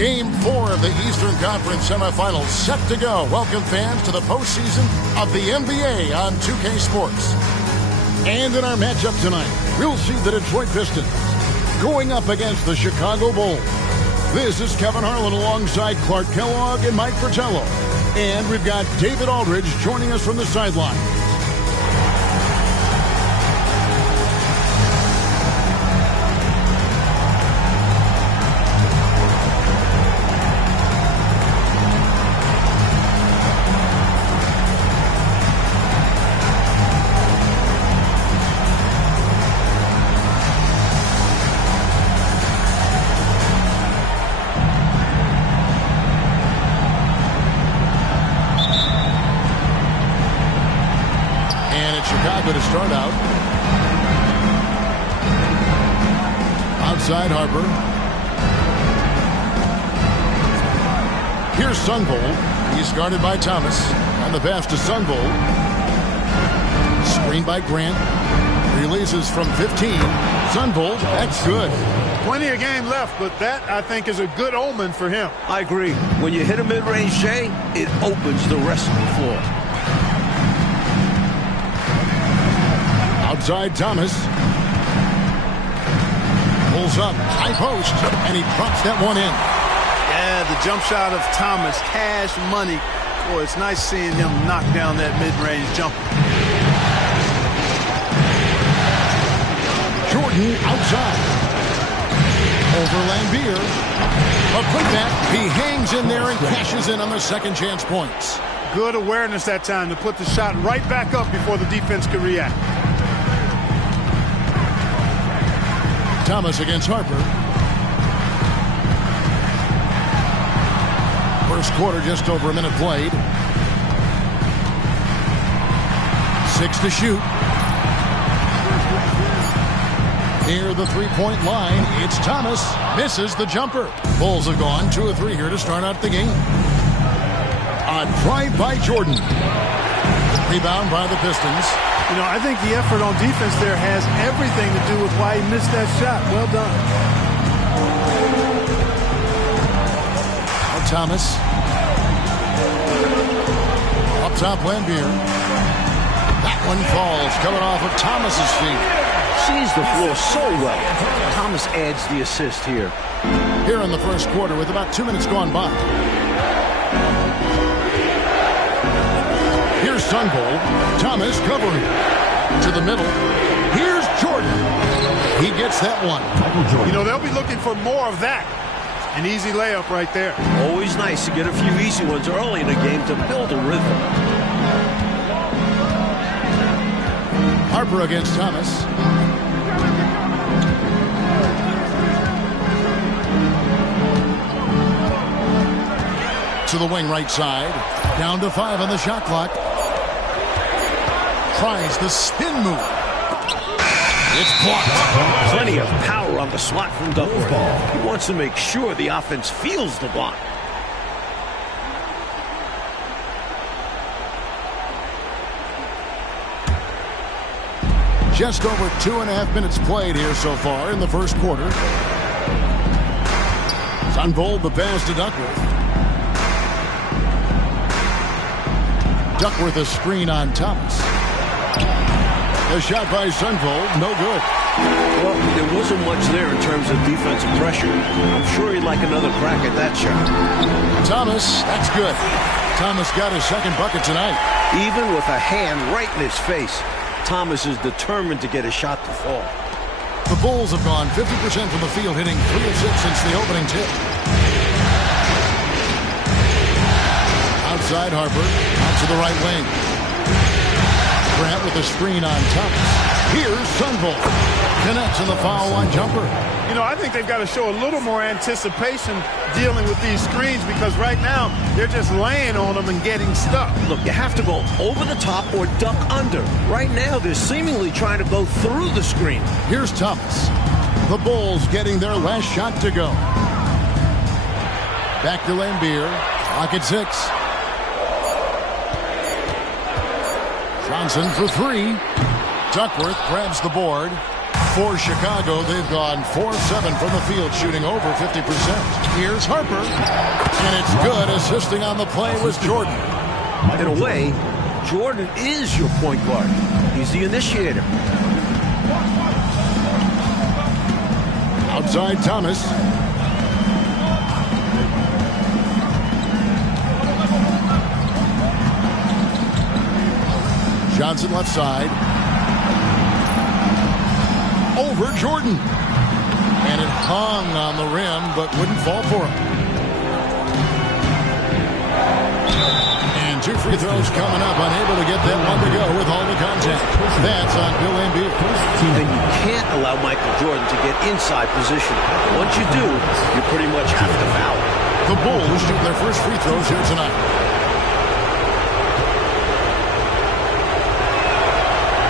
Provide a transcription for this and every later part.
Game 4 of the Eastern Conference semifinals set to go. Welcome fans to the postseason of the NBA on 2K Sports. And in our matchup tonight, we'll see the Detroit Pistons going up against the Chicago Bulls. This is Kevin Harlan alongside Clark Kellogg and Mike Fratello. And we've got David Aldridge joining us from the sideline. To start out. Outside Harper. Here's Sunvold. He's guarded by Thomas. On the pass to Sunvold. Screen by Grant. Releases from 15. Sunvold, that's good. Plenty of game left, but that, I think, is a good omen for him. I agree. When you hit a mid-range J, it opens the rest of the floor. Outside Thomas. Pulls up, high post, and he drops that one in. Yeah, the jump shot of Thomas, cash money. Boy, it's nice seeing him knock down that mid-range jumper. Jordan outside. Over Lambier. A putback. He hangs in there and cashes in on the second chance points. Good awareness that time to put the shot right back up before the defense could react. Thomas against Harper. First quarter, just over a minute played. 6 to shoot. Near the three-point line, it's Thomas. Misses the jumper. Bulls have gone 2 of 3 here to start out the game. A drive by Jordan. Rebound by the Pistons. You know, I think the effort on defense there has everything to do with why he missed that shot. Well done. Thomas. Up top, Lambier. That one falls, coming off of Thomas's feet. Sees the floor so well. Thomas adds the assist here. Here in the first quarter with about 2 minutes gone by. Here's Sunvold. Thomas covering. To the middle. Here's Jordan. He gets that one. You know, they'll be looking for more of that. An easy layup right there. Always nice to get a few easy ones early in a game to build a rhythm. Harper against Thomas. To the wing right side. Down to 5 on the shot clock. Tries the spin move. It's blocked. Plenty of power on the swat from Duckworth. He wants to make sure the offense feels the block. Just over 2.5 minutes played here so far in the first quarter. Sunvold the pass to Duckworth. Duckworth a screen on Thomas. A shot by Sunvold, no good. Well, there wasn't much there in terms of defensive pressure. I'm sure he'd like another crack at that shot. Thomas, that's good. Thomas got his second bucket tonight. Even with a hand right in his face, Thomas is determined to get a shot to fall. The Bulls have gone 50% from the field, hitting 3 of 6 since the opening tip. Outside Harper, out to the right wing. Grant with a screen on Thomas. Here's Sunvold. Connects on the foul line jumper. You know, I think they've got to show a little more anticipation dealing with these screens because right now they're just laying on them and getting stuck. Look, you have to go over the top or duck under. Right now they're seemingly trying to go through the screen. Here's Thomas. The Bulls getting their last shot to go. Back to Lambier. Clock at 6. Johnson for 3. Duckworth grabs the board. For Chicago, they've gone 4-7 from the field, shooting over 50%. Here's Harper, and it's good. Assisting on the play was Jordan. In a way, Jordan is your point guard. He's the initiator. Outside Thomas. Johnson left side. Over Jordan. And it hung on the rim, but wouldn't fall for him. And 2 free throws coming up. Unable to get that one to go with all the contact. That's on Bill Embiid. And you can't allow Michael Jordan to get inside position. Once you do, you pretty much have to foul. The Bulls shoot their first free throws here tonight.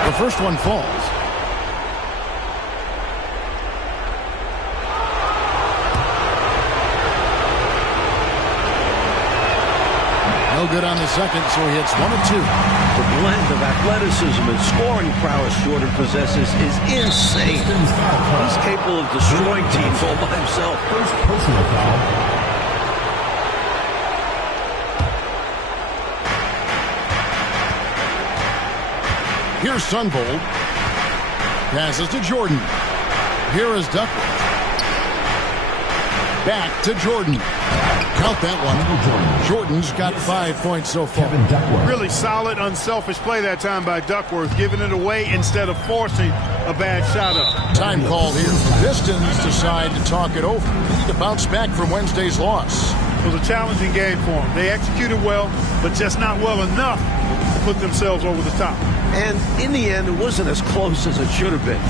The first one falls. No good on the second, so he hits 1 of 2. The blend of athleticism and scoring prowess Jordan possesses is insane. He's capable of destroying teams all by himself. First personal foul. Here's Sunvold. Passes to Jordan. Here is Duckworth. Back to Jordan. Count that one. Jordan's got 5 points so far. Really solid, unselfish play that time by Duckworth, giving it away instead of forcing a bad shot up. Time call here. Pistons decide to talk it over. Need to bounce back from Wednesday's loss. It was a challenging game for them. They executed well, but just not well enough to put themselves over the top. And in the end, it wasn't as close as it should have been.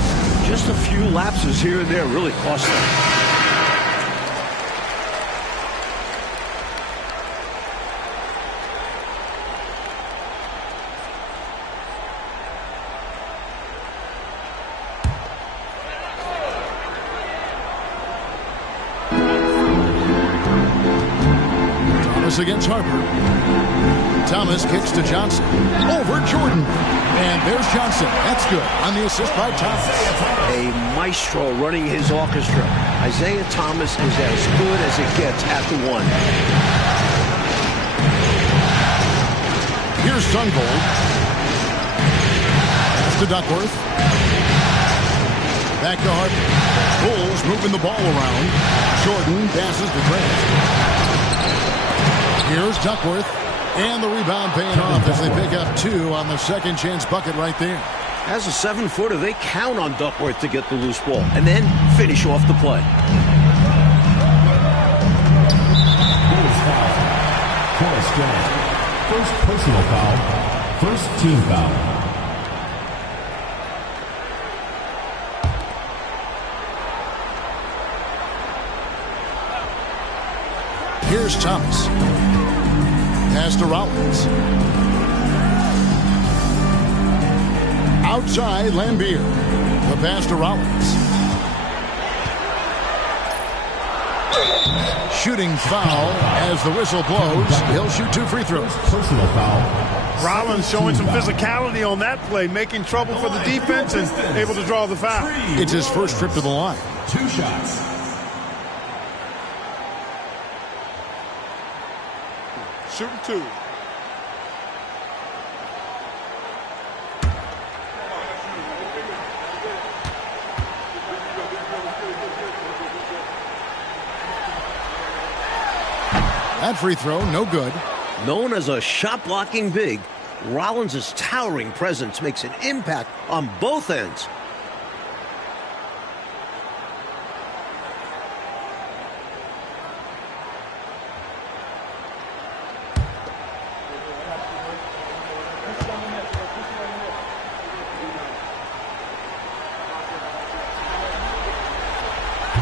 Just a few lapses here and there really cost them. Against Harper. Thomas kicks to Johnson. Over Jordan. And there's Johnson. That's good on the assist by Thomas. A maestro running his orchestra. Isiah Thomas is as good as it gets at the one. Here's Sunvold. Pass to Duckworth. Back to Harper. Bulls moving the ball around. Jordan passes to Grant. Here's Duckworth, and the rebound paying off as they pick up 2 on the second chance bucket right there. As a 7-footer, they count on Duckworth to get the loose ball and then finish off the play. Horace Grant. First personal foul. First team foul. Here's Thomas. Pass to Rollins. Outside, Lambier. The pass to Rollins. Shooting foul as the whistle blows. He'll shoot 2 free throws. Personal foul. Rollins showing some physicality on that play, making trouble for the defense and able to draw the foul. It's his first trip to the line. 2 shots. Shooting 2. That free throw, no good. Known as a shot-blocking big, Rollins' towering presence makes an impact on both ends.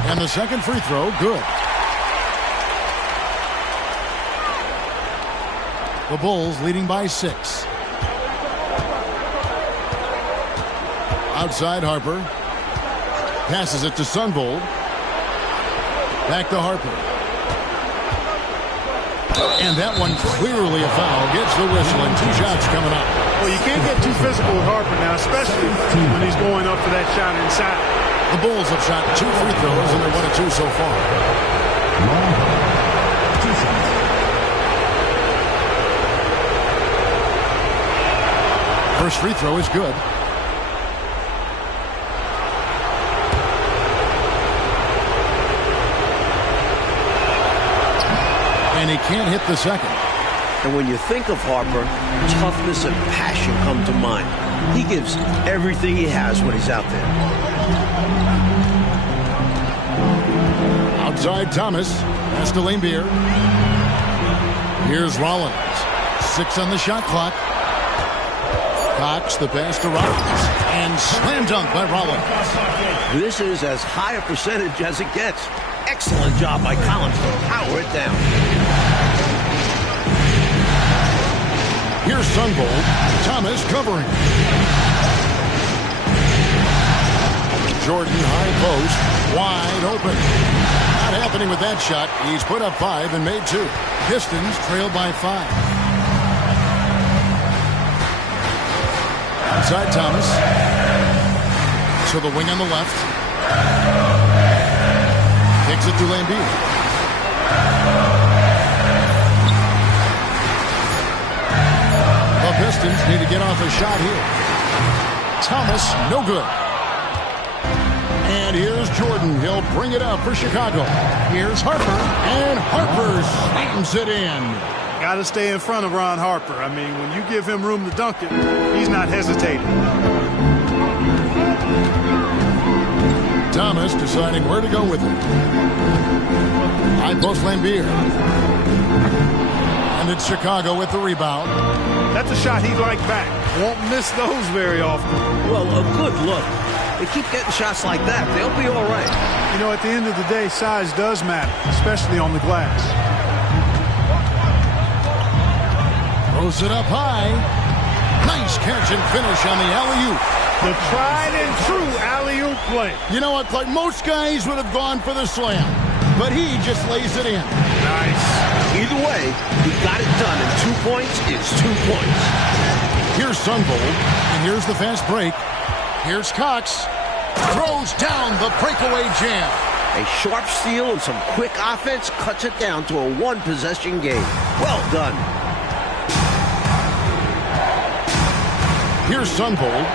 And the second free throw, good. The Bulls leading by 6. Outside Harper. Passes it to Sunvold. Back to Harper. And that one clearly a foul. Gets the whistle and 2 shots coming up. Well, you can't get too physical with Harper now, especially when he's going up for that shot inside. The Bulls have shot 2 free throws, and they're 1 of 2 so far. First free throw is good. And he can't hit the second. And when you think of Harper, toughness and passion come to mind. He gives everything he has when he's out there. Outside Thomas. Pass to Lambier. Here's Rollins. 6 on the shot clock. Cox, the pass to Rollins. And slam dunk by Rollins. This is as high a percentage as it gets. Excellent job by Collins to power it down. Here's Sunbolt. Thomas covering. Jordan high post. Wide open. Not happening with that shot. He's put up 5 and made 2. Pistons trail by 5. Outside Thomas. To the wing on the left. Takes it to Lambier. The Pistons need to get off a shot here. Thomas, no good. And here's Jordan. He'll bring it up for Chicago. Here's Harper. And Harper slams it in. Got to stay in front of Ron Harper. I mean, when you give him room to dunk it, he's not hesitating. Thomas deciding where to go with it. High post Lambier. And it's Chicago with the rebound. That's a shot he'd like back. Won't miss those very often. Well, a good look. They keep getting shots like that. They'll be all right. You know, at the end of the day, size does matter, especially on the glass. Throws it up high. Nice catch and finish on the alley-oop. The tried and true alley-oop play. You know what, Clark? Most guys would have gone for the slam, but he just lays it in. Nice. Either way, he got it done, and 2 points is 2 points. Here's Sunbolt, and here's the fast break. Here's Cox. Throws down the breakaway jam. A sharp steal and some quick offense cuts it down to a 1-possession game. Well done. Here's Sunbolt.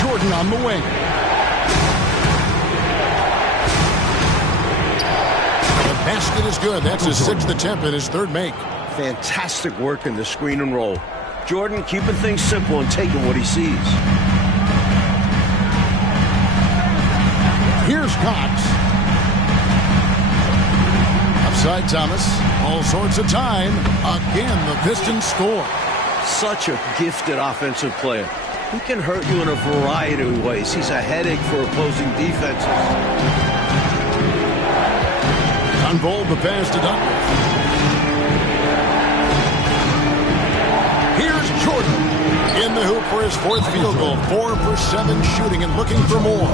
Jordan on the wing. The basket is good. That's his 6th attempt and his 3rd make. Fantastic work in the screen and roll. Jordan keeping things simple and taking what he sees. Here's Cox. Upside Thomas. All sorts of time. Again, the Pistons score. Such a gifted offensive player. He can hurt you in a variety of ways. He's a headache for opposing defenses. Unfold the pass to Duncan. Here's Jordan in the hoop for his 4th field goal. 4 for 7 shooting and looking for more.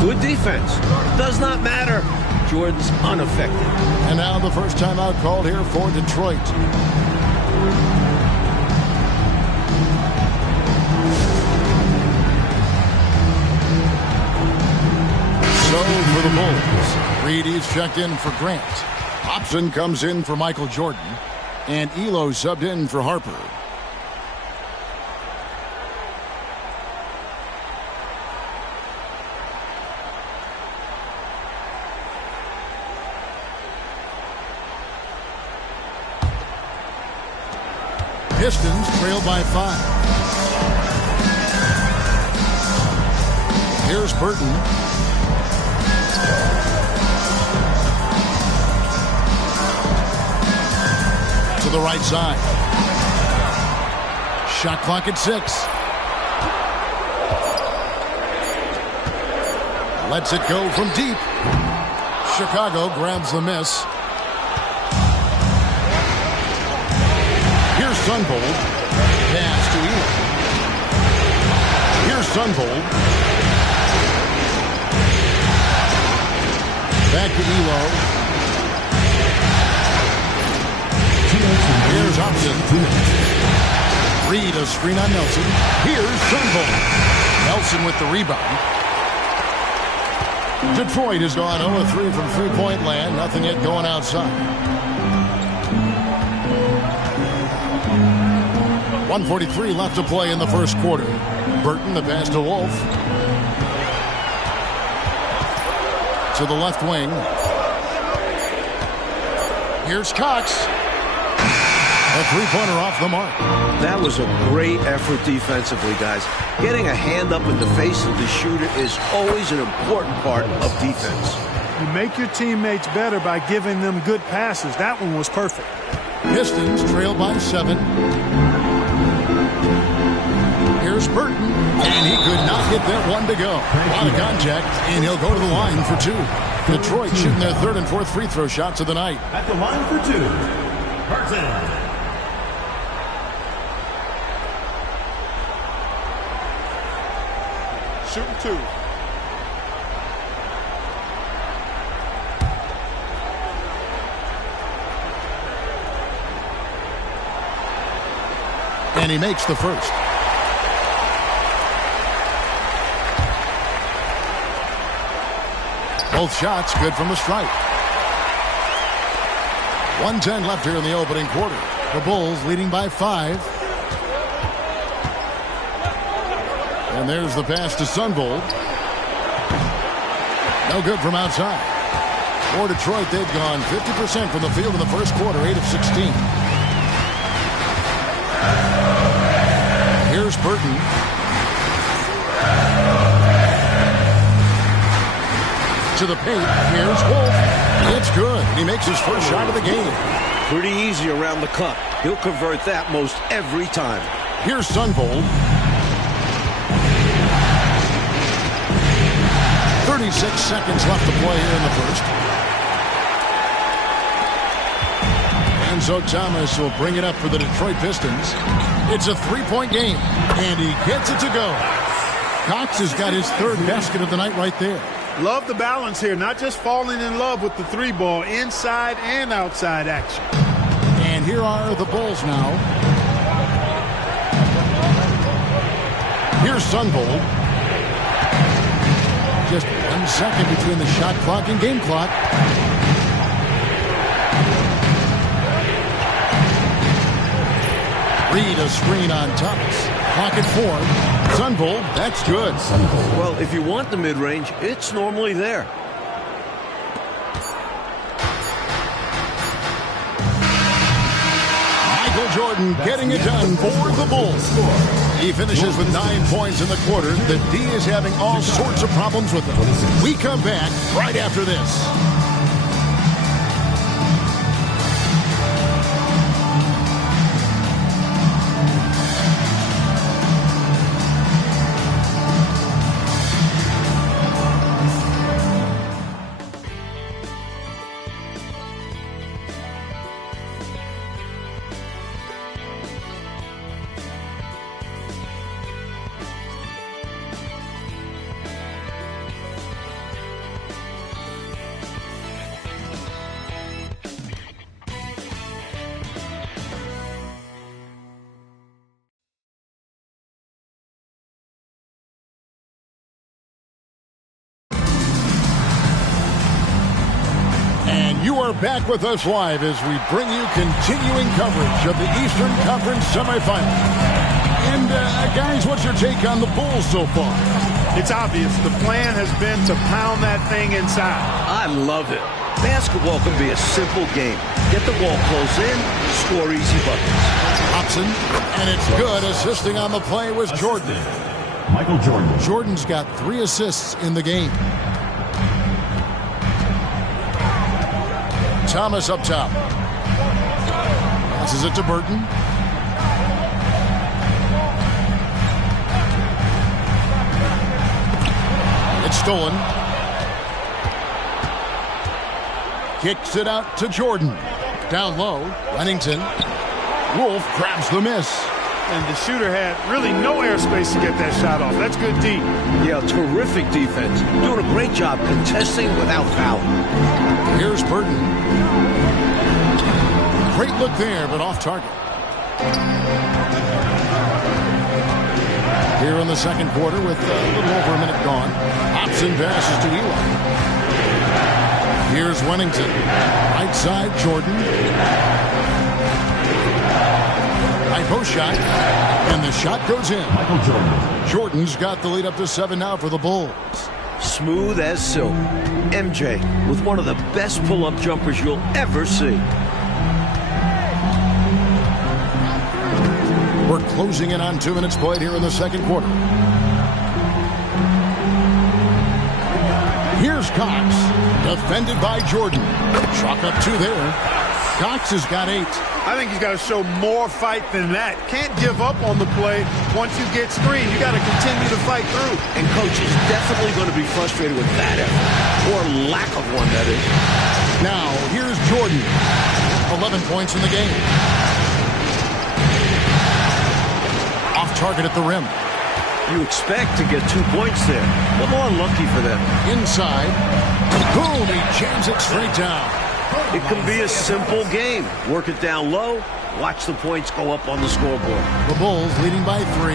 Good defense. Does not matter. Jordan's unaffected. And now the first timeout called here for Detroit. So for the Bulls, Reedy's checked in for Grant. Hopson comes in for Michael Jordan. And Elo subbed in for Harper. Pistons trail by 5. Here's Burton. To the right side. Shot clock at 6. Lets it go from deep. Chicago grabs the miss. Here's Sunbolt. Pass to Elo. Here's Sunbolt. Back to Elo. Hopson. Reed a screen on Nelson. Here's Turnbull. Nelson with the rebound. Detroit has gone 0-3 from three-point land. Nothing yet going outside. 1:43 left to play in the first quarter. Burton, the pass to Wolf. To the left wing. Here's Cox. A three-pointer off the mark. That was a great effort defensively, guys. Getting a hand up in the face of the shooter is always an important part of defense. You make your teammates better by giving them good passes. That one was perfect. Pistons trail by 7. Here's Burton, and he could not get that one to go. A lot of contact, and he'll go to the line for 2. Detroit shooting their third and fourth free throw shots of the night. At the line for 2, Burton. Shooting 2. And he makes the first. Both shots good from the stripe. 1:10 left here in the opening quarter. The Bulls leading by 5. And there's the pass to Sunvold. No good from outside. For Detroit, they've gone 50% from the field in the first quarter, 8 of 16. Here's Burton. To the paint. Here's Wolf. It's good. He makes his first shot of the game. Pretty easy around the cup. He'll convert that most every time. Here's Sunvold. 36 seconds left to play here in the first. And so Thomas will bring it up for the Detroit Pistons. It's a three-point game, and he gets it to go. Cox has got his third basket of the night right there. Love the balance here, not just falling in love with the three ball, inside and outside action. And here are the Bulls now. Here's Sunvold. Just 1 second between the shot clock and game clock. Reed a screen on Thomas. Clock at 4. Sunvold, that's good. Well, if you want the mid-range, it's normally there. Michael Jordan getting it done for the Bulls. He finishes with 9 points in the quarter. The D is having all sorts of problems with him. We come back right after this. You are back with us live as we bring you continuing coverage of the Eastern Conference semifinals. And, guys, what's your take on the Bulls so far? It's obvious. The plan has been to pound that thing inside. I love it. Basketball can be a simple game. Get the ball close in, score easy buckets. Hopson, and it's good. Assisting on the play was Jordan. Michael Jordan. Jordan's got 3 assists in the game. Thomas up top. Passes it to Burton. It's stolen. Kicks it out to Jordan. Down low, Remington. Wolf grabs the miss. And the shooter had really no airspace to get that shot off. That's good D. Yeah, terrific defense. Doing a great job contesting without fouling. Here's Burton. Great look there, but off target. Here in the second quarter with a little over a minute gone. Hopson passes to Eli. Here's Wennington. Right side, Jordan. High post shot. And the shot goes in. Michael Jordan. Jordan's got the lead up to 7 now for the Bulls. Smooth as silk. MJ with one of the best pull-up jumpers you'll ever see. We're closing in on 2 minutes played here in the second quarter. Here's Cox. Defended by Jordan. Chalk up 2 there. Cox has got 8. I think he's got to show more fight than that. Can't give up on the play once you get screened. You got to continue to fight through. And coach is definitely going to be frustrated with that effort, or lack of one, that is. Now, here's Jordan. 11 points in the game. Off target at the rim. You expect to get 2 points there. A little unlucky for them. Inside. Boom, he jams it straight down. It can be a simple game. Work it down low, watch the points go up on the scoreboard. The Bulls leading by 3.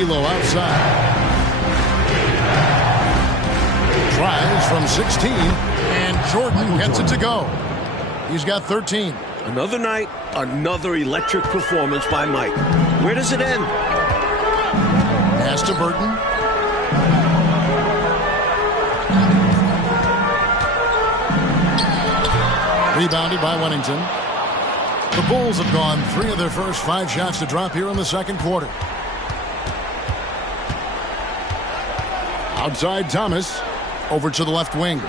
Elo outside. Tries from 16, and Jordan gets it to go. He's got 13. Another night, another electric performance by Mike. Where does it end? Pass to Burton. Rebounded by Wennington. The Bulls have gone 3 of their first 5 shots to drop here in the second quarter. Outside Thomas. Over to the left wing.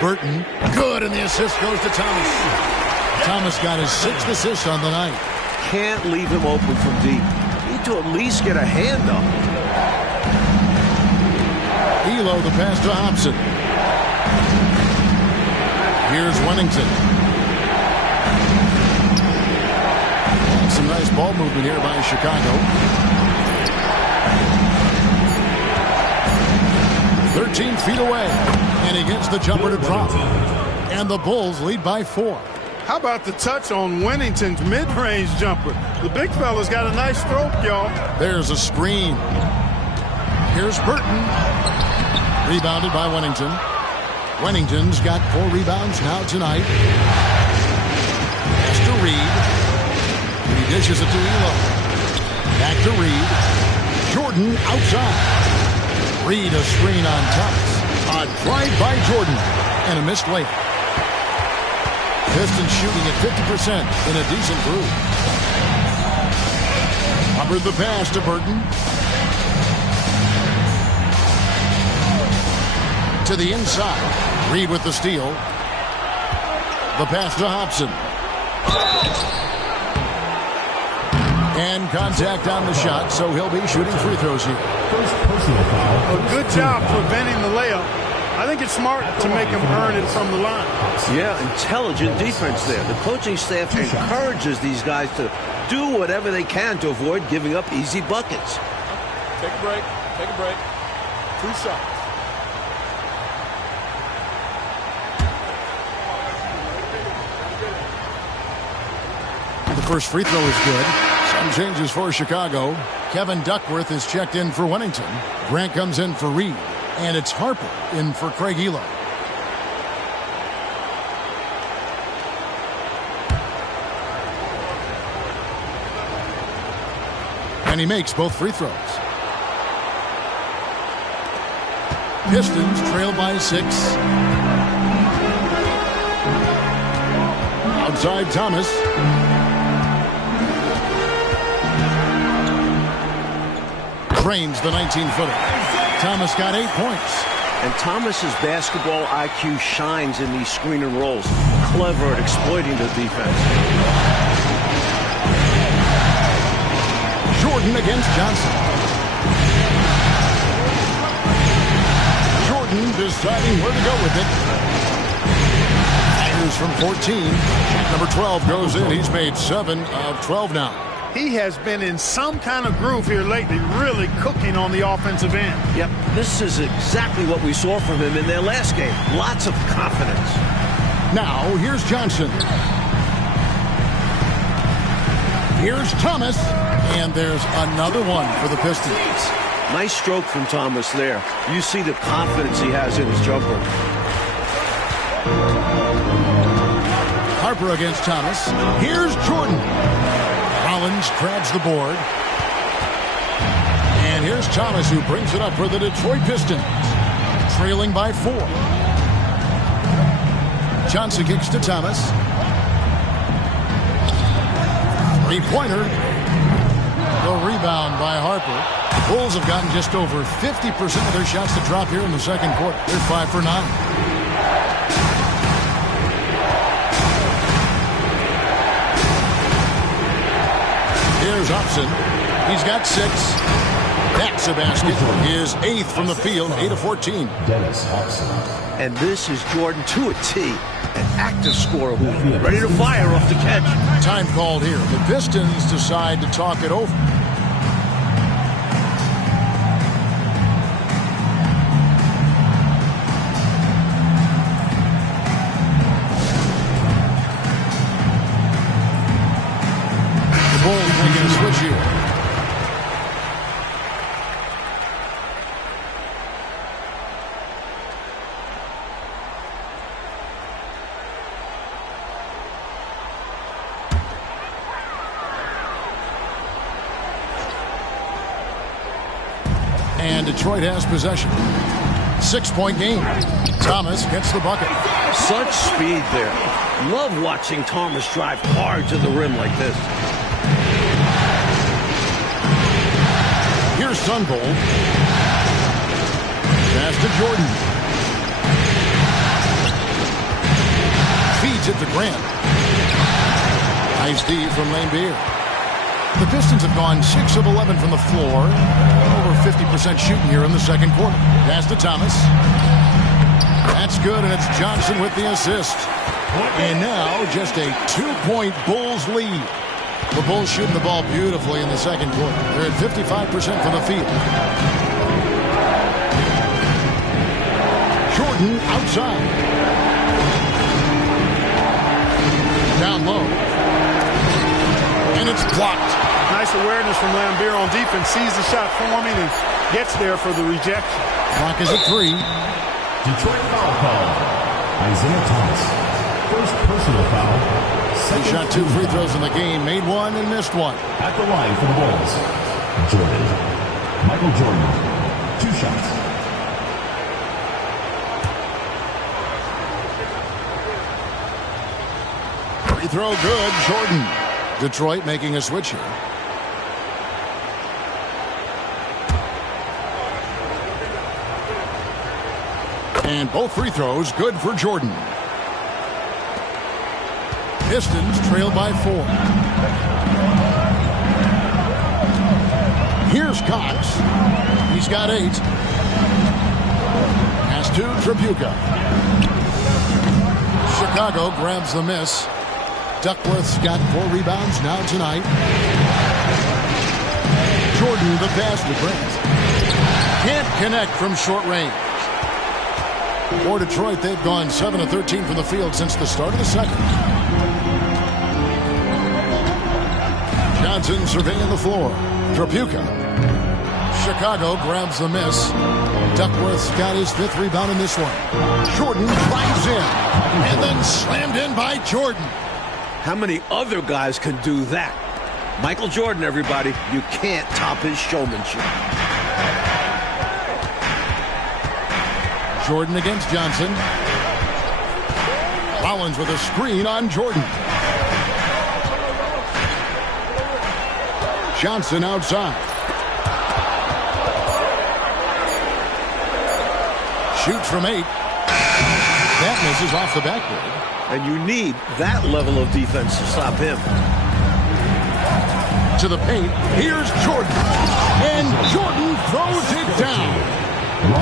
Burton. Good, and the assist goes to Thomas. Thomas got his 6th assist on the night. Can't leave him open from deep. Need to at least get a hand up. Elo, the pass to Hopson. Here's Wennington. Some nice ball movement here by Chicago. 13 feet away, and he gets the jumper to drop. And the Bulls lead by 4. How about the touch on Wennington's mid-range jumper? The big fella's got a nice stroke, y'all. There's a screen. Here's Burton. Rebounded by Wennington. Wennington's got 4 rebounds now tonight. Pass to Reed. He dishes it to Elo. Back to Reed. Jordan outside. Reed a screen on Thomas. A drive by Jordan. And a missed layup. Pistons shooting at 50% in a decent groove. Covered the pass to Burton. To the inside. Reed with the steal. The pass to Hopson. And contact on the shot, so he'll be shooting free throws here. First personal foul. A good job preventing the layup. I think it's smart to make him earn it from the line. Yeah, intelligent defense there. The coaching staff encourages these guys to do whatever they can to avoid giving up easy buckets. Take a break. Take a break. 2 shots. The first free throw is good. Some changes for Chicago. Kevin Duckworth is checked in for Wennington. Grant comes in for Reed. And it's Harper in for Craig Elo. And he makes both free throws. Pistons trail by 6. Outside Thomas. Drains the 19-footer. Thomas got 8 points. And Thomas's basketball IQ shines in these screen and rolls. Clever at exploiting the defense. Jordan against Johnson. Jordan deciding where to go with it. Fires from 14. Number 12 goes in. He's made 7 of 12 now. He has been in some kind of groove here lately, really cooking on the offensive end. Yep, this is exactly what we saw from him in their last game. Lots of confidence. Now, here's Johnson. Here's Thomas, and there's another one for the Pistons. Nice stroke from Thomas there. You see the confidence he has in his jumper. Harper against Thomas. Here's Jordan. Collins grabs the board. And here's Thomas, who brings it up for the Detroit Pistons, trailing by 4. Johnson kicks to Thomas. Three-pointer. The rebound by Harper. The Bulls have gotten just over 50% of their shots to drop here in the second quarter. They're 5 for 9. Here's Hopson. He's got 6. That's a basket. His 8th from the field, 8 of 14. Dennis Hopson. And this is Jordan to a T, an active scorer who's ready to fire off the catch. Time called here. The Pistons decide to talk it over. The Bulls making a switch here. And Detroit has possession. 6-point game. Thomas gets the bucket. Such speed there. Love watching Thomas drive hard to the rim like this. Here's Sunbold. Pass to Jordan. Feeds it to Grant. Nice D from Lambeer. The Pistons have gone 6 of 11 from the floor. Over 50% shooting here in the second quarter. Pass to Thomas. That's good, and it's Johnson with the assist. And now just a 2-point Bulls lead. The Bulls shooting the ball beautifully in the second quarter. They're at 55% from the field. Jordan outside. Down low. And it's blocked. Nice awareness from Lambeer on defense. Sees the shot forming and gets there for the rejection. Clock is at 3. Detroit foul call. Isiah Thomas. First personal foul. He shot 2 free throws in the game. Made 1 and missed 1. At the line for the Bulls. Jordan. Michael Jordan. 2 shots. Free throw good. Jordan. Detroit making a switch here. And both free throws good for Jordan. Pistons trail by 4. Here's Cox. He's got 8. Pass to Tripucka. Chicago grabs the miss. Duckworth's got 4 rebounds now tonight. Jordan the pass to Grant. Can't connect from short range. For Detroit, they've gone 7 of 13 from the field since the start of the second. Johnson surveying the floor. Tripucka. Chicago grabs the miss. Duckworth's got his 5th rebound in this one. Jordan drives in and then slammed in by Jordan. How many other guys can do that? Michael Jordan, everybody. You can't top his showmanship. Jordan against Johnson. Collins with a screen on Jordan. Johnson outside. Shoots from 8. That misses off the backboard. And you need that level of defense to stop him. To the paint. Here's Jordan. And Jordan throws it down.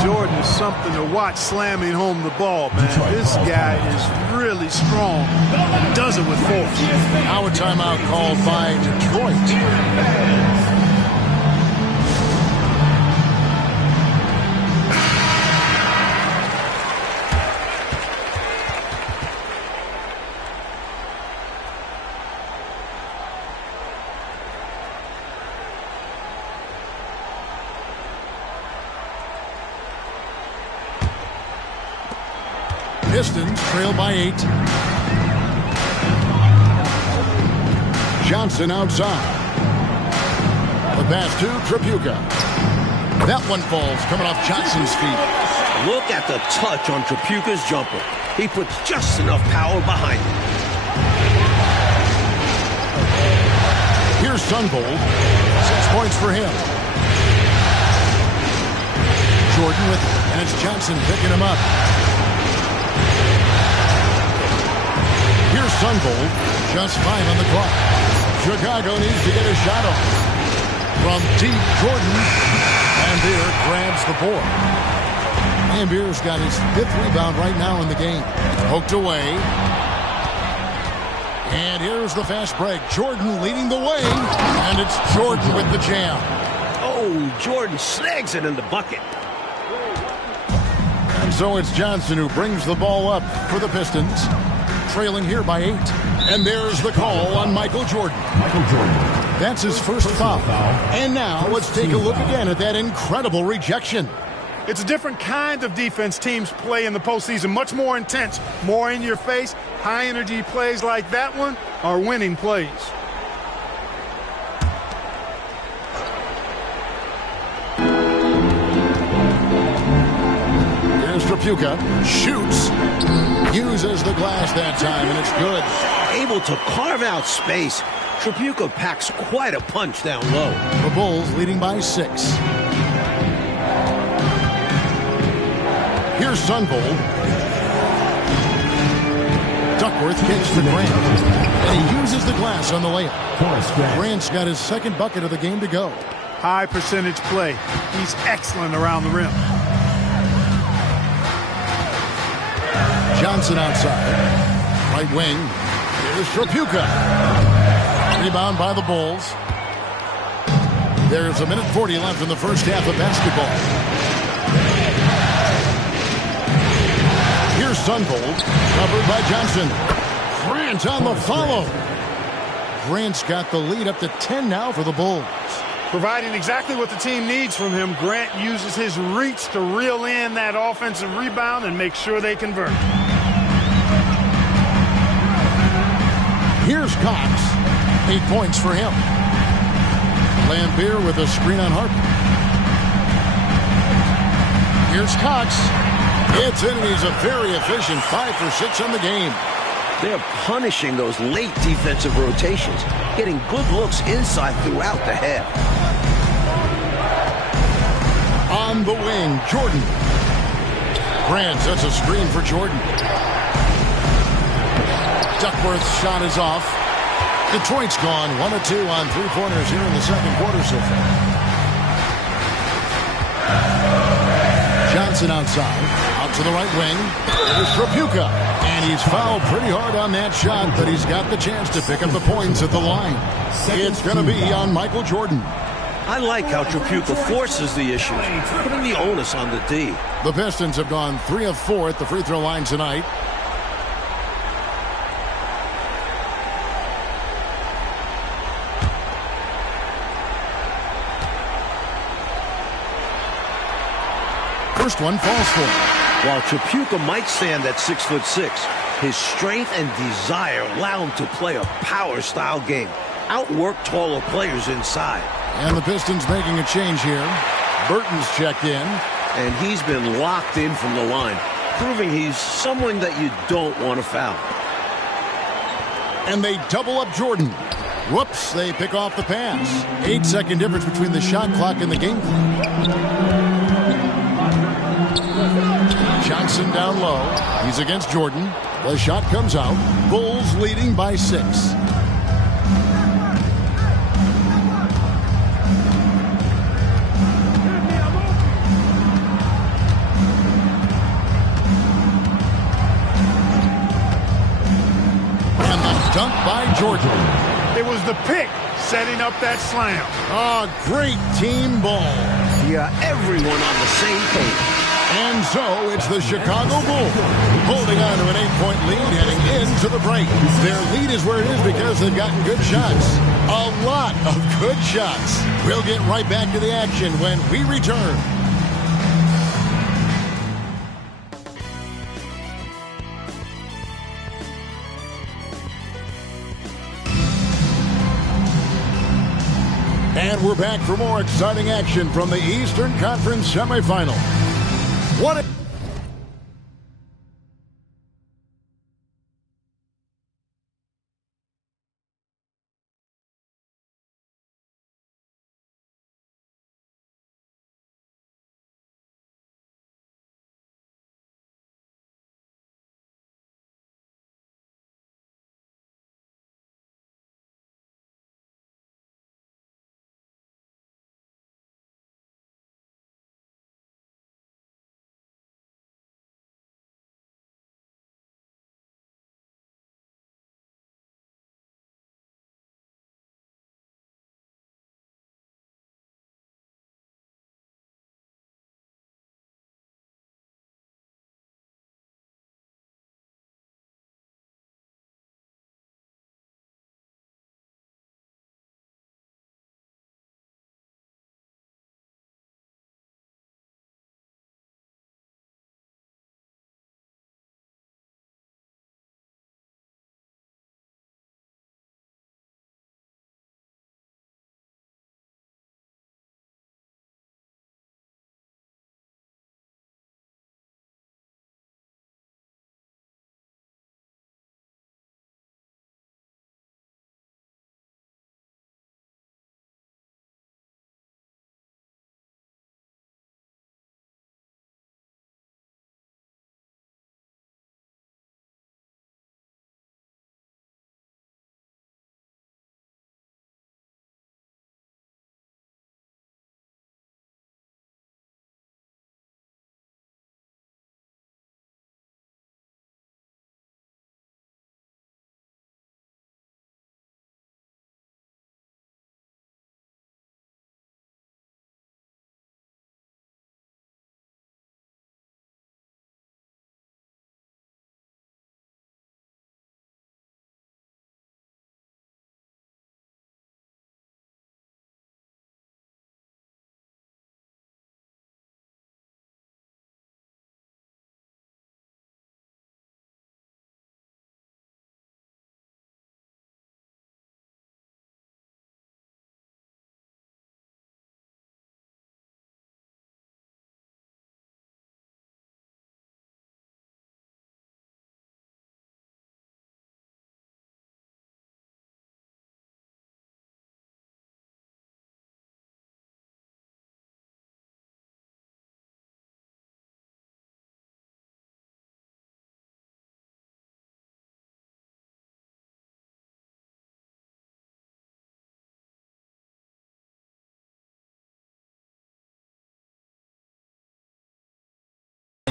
Jordan is something to watch slamming home the ball, man. This guy is really strong and does it with force. Now a timeout called by Detroit. Pistons trail by 8. Johnson outside. The pass to Tripucka. That one falls coming off Johnson's feet. Look at the touch on Tripucka's jumper. He puts just enough power behind it. Here's Sunvold. 6 points for him. Jordan with it, and it's Johnson picking him up. Here's Sunvold. Just 5 on the clock. Chicago needs to get a shot off. From deep, Jordan. Ambier grabs the board. Ambier's got his 5th rebound right now in the game. Poked away. And here's the fast break. Jordan leading the way. And it's Jordan with the jam. Oh, Jordan snags it in the bucket. And so it's Johnson who brings the ball up for the Pistons. Trailing here by 8. And there's the call on Michael Jordan. Michael Jordan. That's his first foul. And now let's take a look again at that incredible rejection. It's a different kind of defense teams play in the postseason. Much more intense, more in your face. High energy plays like that one are winning plays. Here's Tripucka. Shoots. Uses the glass that time, and it's good. Able to carve out space. Tripucka packs quite a punch down low. The Bulls leading by 6. Here's Sunvold. Duckworth kicks to Grant. And he uses the glass on the layup. Horace Grant. Grant's got his 2nd bucket of the game to go. High percentage play. He's excellent around the rim. Johnson outside. Right wing. Here's Tripucka. Rebound by the Bulls. There's 1:40 left in the first half of basketball. Here's Sunvold. Covered by Johnson. Grant on the follow. Grant's got the lead up to 10 now for the Bulls. Providing exactly what the team needs from him, Grant uses his reach to reel in that offensive rebound and make sure they convert. Here's Cox. 8 points for him. Lambier with a screen on Harper. Here's Cox. It's in, and he's a very efficient 5 for 6 on the game. They're punishing those late defensive rotations, getting good looks inside throughout the half. On the wing, Jordan. Grant sets a screen for Jordan. Duckworth's shot is off. Detroit's gone 1 of 2 on 3-pointers here in the 2nd quarter so far. Johnson outside, out to the right wing. Here's Tripucka, and he's fouled pretty hard on that shot, but he's got the chance to pick up the points at the line. It's going to be on Michael Jordan. I like how Tripucka forces the issues, putting the onus on the D. The Pistons have gone 3 of 4 at the free throw line tonight. First one falls for him. While Tripucka might stand at 6'6", his strength and desire allow him to play a power-style game, outwork taller players inside. And the Pistons making a change here. Burton's checked in. And he's been locked in from the line, proving he's someone that you don't want to foul. And they double up Jordan. Whoops, they pick off the pass. 8-second difference between the shot clock and the game clock. Johnson down low. He's against Jordan. The shot comes out. Bulls leading by 6. And the dunk by Jordan. It was the pick setting up that slam. Oh, great team ball. Yeah, everyone on the same page. And so it's the Chicago Bulls holding on to an 8-point lead heading into the break. Their lead is where it is because they've gotten good shots. A lot of good shots. We'll get right back to the action when we return. And we're back for more exciting action from the Eastern Conference semifinal. What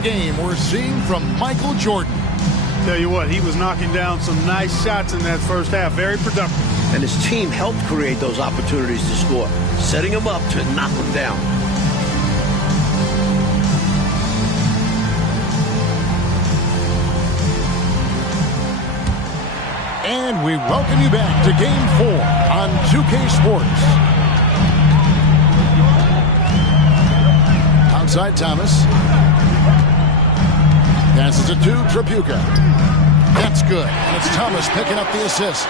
game we're seeing from Michael Jordan. Tell you what, he was knocking down some nice shots in that first half. Very productive. And his team helped create those opportunities to score, setting him up to knock them down. And we welcome you back to Game 4 on 2K Sports. Outside Thomas. Passes it to Tripucka. That's good. And it's Thomas picking up the assist.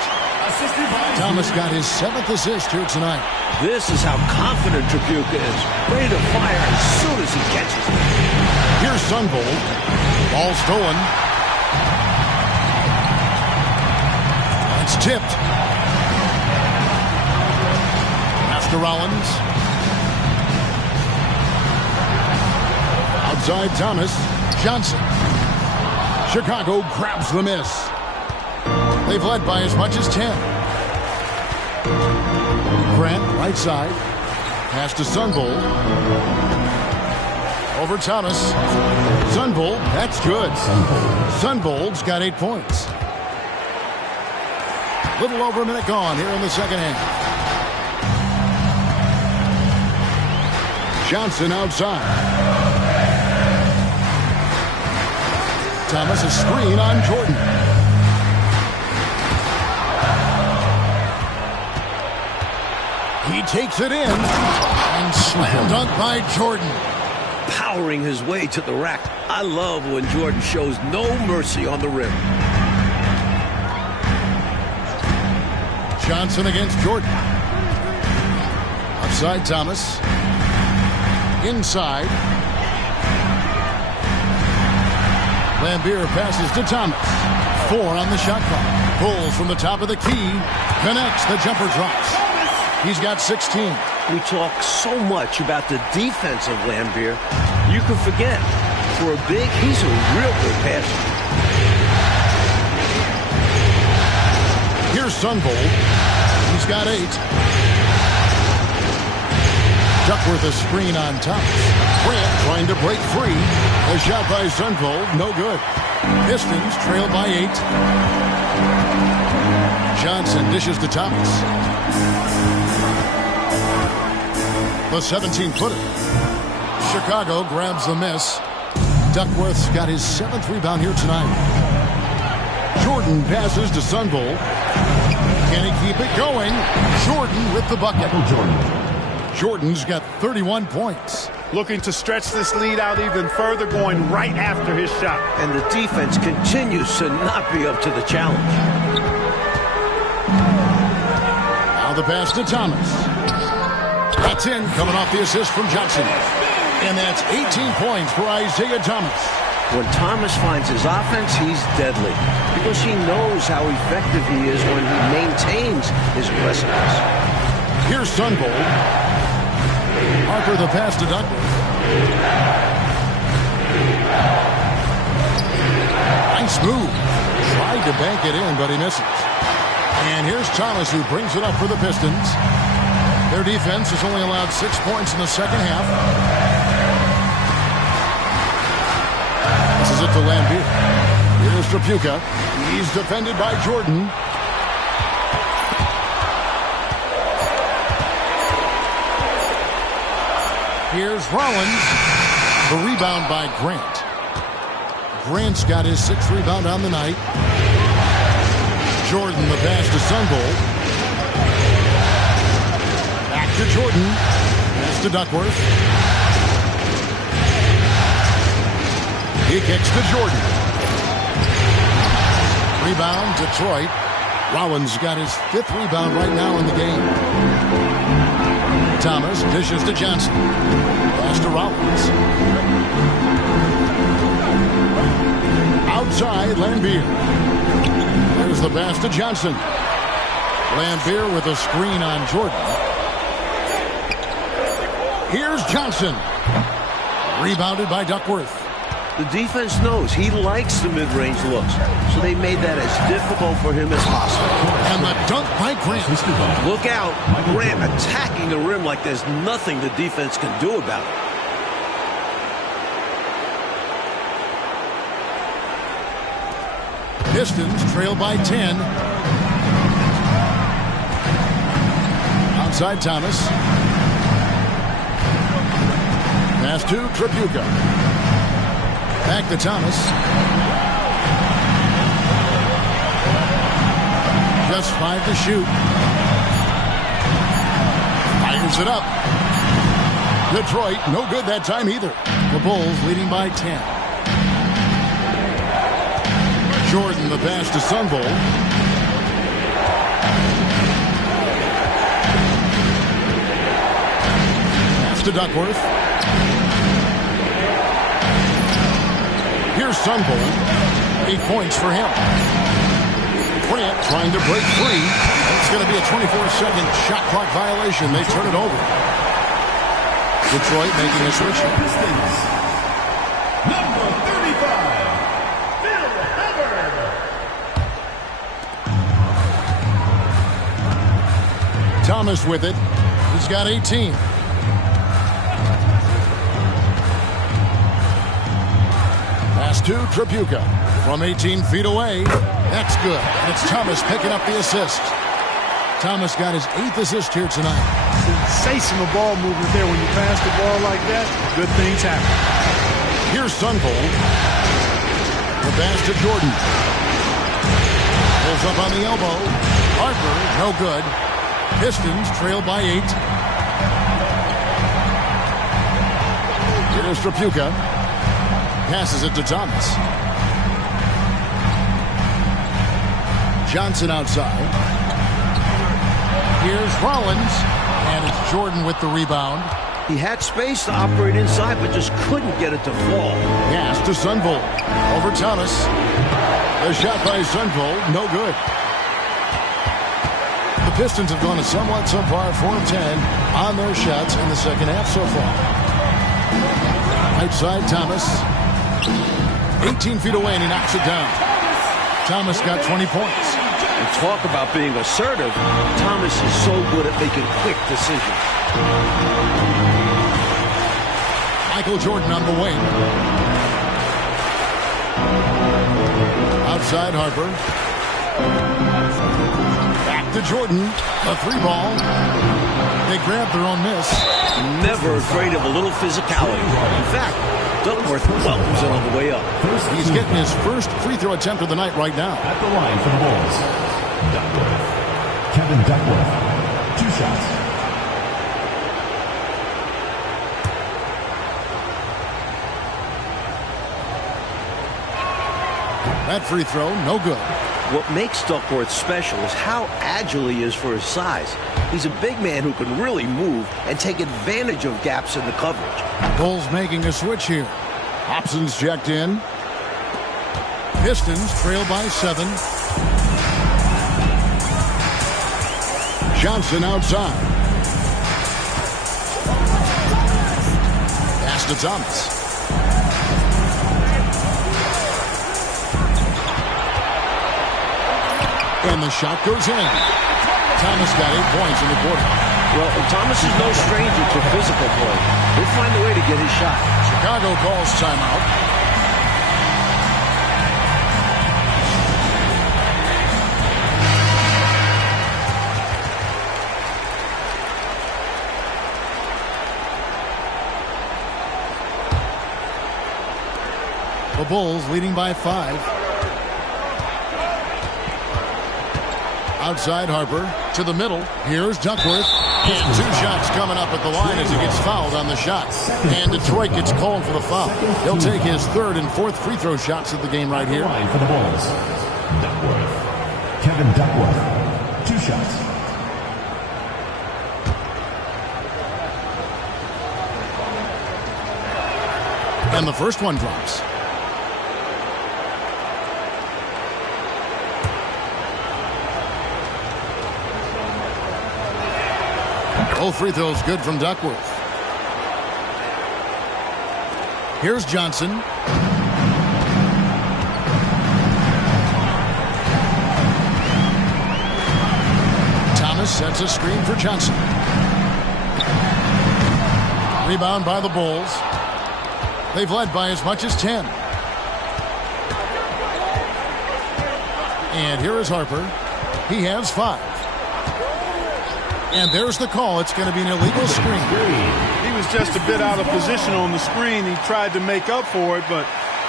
Thomas got his 7th assist here tonight. This is how confident Tripucka is. Ready to fire as soon as he catches it. Here's Sunvold. Ball stolen. It's tipped. Pass to Rollins. Outside Thomas. Johnson. Chicago grabs the miss. They've led by as much as 10. Grant, right side. Pass to Sunvold. Over Thomas. Sunvold, that's good. Sunvold's got 8 points. Little over a minute gone here in the second half. Johnson outside. Thomas, a screen on Jordan. He takes it in and slam dunk by Jordan. Powering his way to the rack. I love when Jordan shows no mercy on the rim. Johnson against Jordan. Outside Thomas. Inside. Lambier passes to Thomas. 4 on the shot clock. Pulls from the top of the key. Connects. The jumper drops. He's got 16. We talk so much about the defense of Lambier. You can forget. For a big, he's a real good passer. Here's Sunvold. He's got 8. Duckworth a screen on Thomas. Grant trying to break free. A shot by Sunvold. No good. Pistons trail by 8. Johnson dishes to Thomas. The 17-footer. Chicago grabs the miss. Duckworth's got his 7th rebound here tonight. Jordan passes to Sunvold. Can he keep it going? Jordan with the bucket. Jordan's got 31 points. Looking to stretch this lead out even further, going right after his shot. And the defense continues to not be up to the challenge. Now the pass to Thomas. That's in, coming off the assist from Johnson. And that's 18 points for Isiah Thomas. When Thomas finds his offense, he's deadly. Because he knows how effective he is when he maintains his aggressiveness. Here's Sunvold. Harper the pass to Duckworth. Nice move. Tried to bank it in, but he misses. And here's Thomas, who brings it up for the Pistons. Their defense has only allowed 6 points in the second half. This is it to Lambier. Here's Tripucka. He's defended by Jordan. Here's Rollins. The rebound by Grant. Grant's got his 6th rebound on the night. Jordan the pass to Sunvold. Back to Jordan. Pass to Duckworth. He kicks to Jordan. Rebound, Detroit. Rollins got his 5th rebound right now in the game. Thomas dishes to Johnson. Pass to Rollins. Outside, Lambier. There's the pass to Johnson. Lambier with a screen on Jordan. Here's Johnson. Rebounded by Duckworth. The defense knows he likes the mid-range looks, so they made that as difficult for him as possible. And the dunk by Grant. Look out. Grant attacking the rim like there's nothing the defense can do about it. Pistons trail by 10. Outside Thomas. Pass to Tripucka. Back to Thomas. Just 5 to shoot. Fires it up. Detroit, no good that time either. The Bulls leading by 10. Jordan the pass to Sunvold. Pass to Duckworth. Here's Sunvold. 8 points for him. Grant trying to break free. It's going to be a 24-second shot clock violation. They turn it over. Detroit making a switch. Pistons. Number 35, Phil Hubbard. Thomas with it. He's got 18. Pass to Tripucka from 18 feet away. That's good. And it's Thomas picking up the assist. Thomas got his 8th assist here tonight. Sensational ball movement there. When you pass the ball like that, good things happen. Here's Sunvold. The pass to Jordan. Pulls up on the elbow. Harper, no good. Pistons trail by 8. Here's Tripucka. Passes it to Thomas. Johnson outside. Here's Rollins. And And it's Jordan with the rebound. He had space to operate inside, but just couldn't get it to fall. Pass to Sundvold. Over Thomas. The shot by Sundvold, no good. The Pistons have gone a somewhat subpar 4 of 10 on their shots in the second half so far. Right side, Thomas. 18 feet away, and he knocks it down. Thomas got 20 points. And talk about being assertive. Thomas is so good at making quick decisions. Michael Jordan on the wing. Outside Harper. Back to Jordan. A 3-ball. They grab their own miss. Never afraid of a little physicality. In fact, Duckworth welcomes it on the way up. He's getting his first free throw attempt of the night right now. At the line for the Bulls, Duckworth. Kevin Duckworth. 2 shots. That free throw, no good. What makes Duckworth special is how agile he is for his size. He's a big man who can really move and take advantage of gaps in the coverage. Bulls making a switch here. Hopson's checked in. Pistons trail by 7. Johnson outside. Pass to Thomas. And the shot goes in. Thomas got 8 points in the quarter. Well, Thomas is no stranger to physical play. He'll find a way to get his shot. Chicago calls timeout. The Bulls leading by 5. Outside Harper to the middle. Here's Duckworth. And 2 shots coming up at the line as he gets fouled on the shot. And Detroit gets called for the foul. He'll take his 3rd and 4th free throw shots of the game right here. Line for the Bulls, Duckworth. Kevin Duckworth. 2 shots. And the first one drops. Both free throws good from Duckworth. Here's Johnson. Thomas sets a screen for Johnson. Rebound by the Bulls. They've led by as much as 10. And here is Harper. He has 5. And there's the call. It's going to be an illegal screen. He was just a bit out of position on the screen. He tried to make up for it, but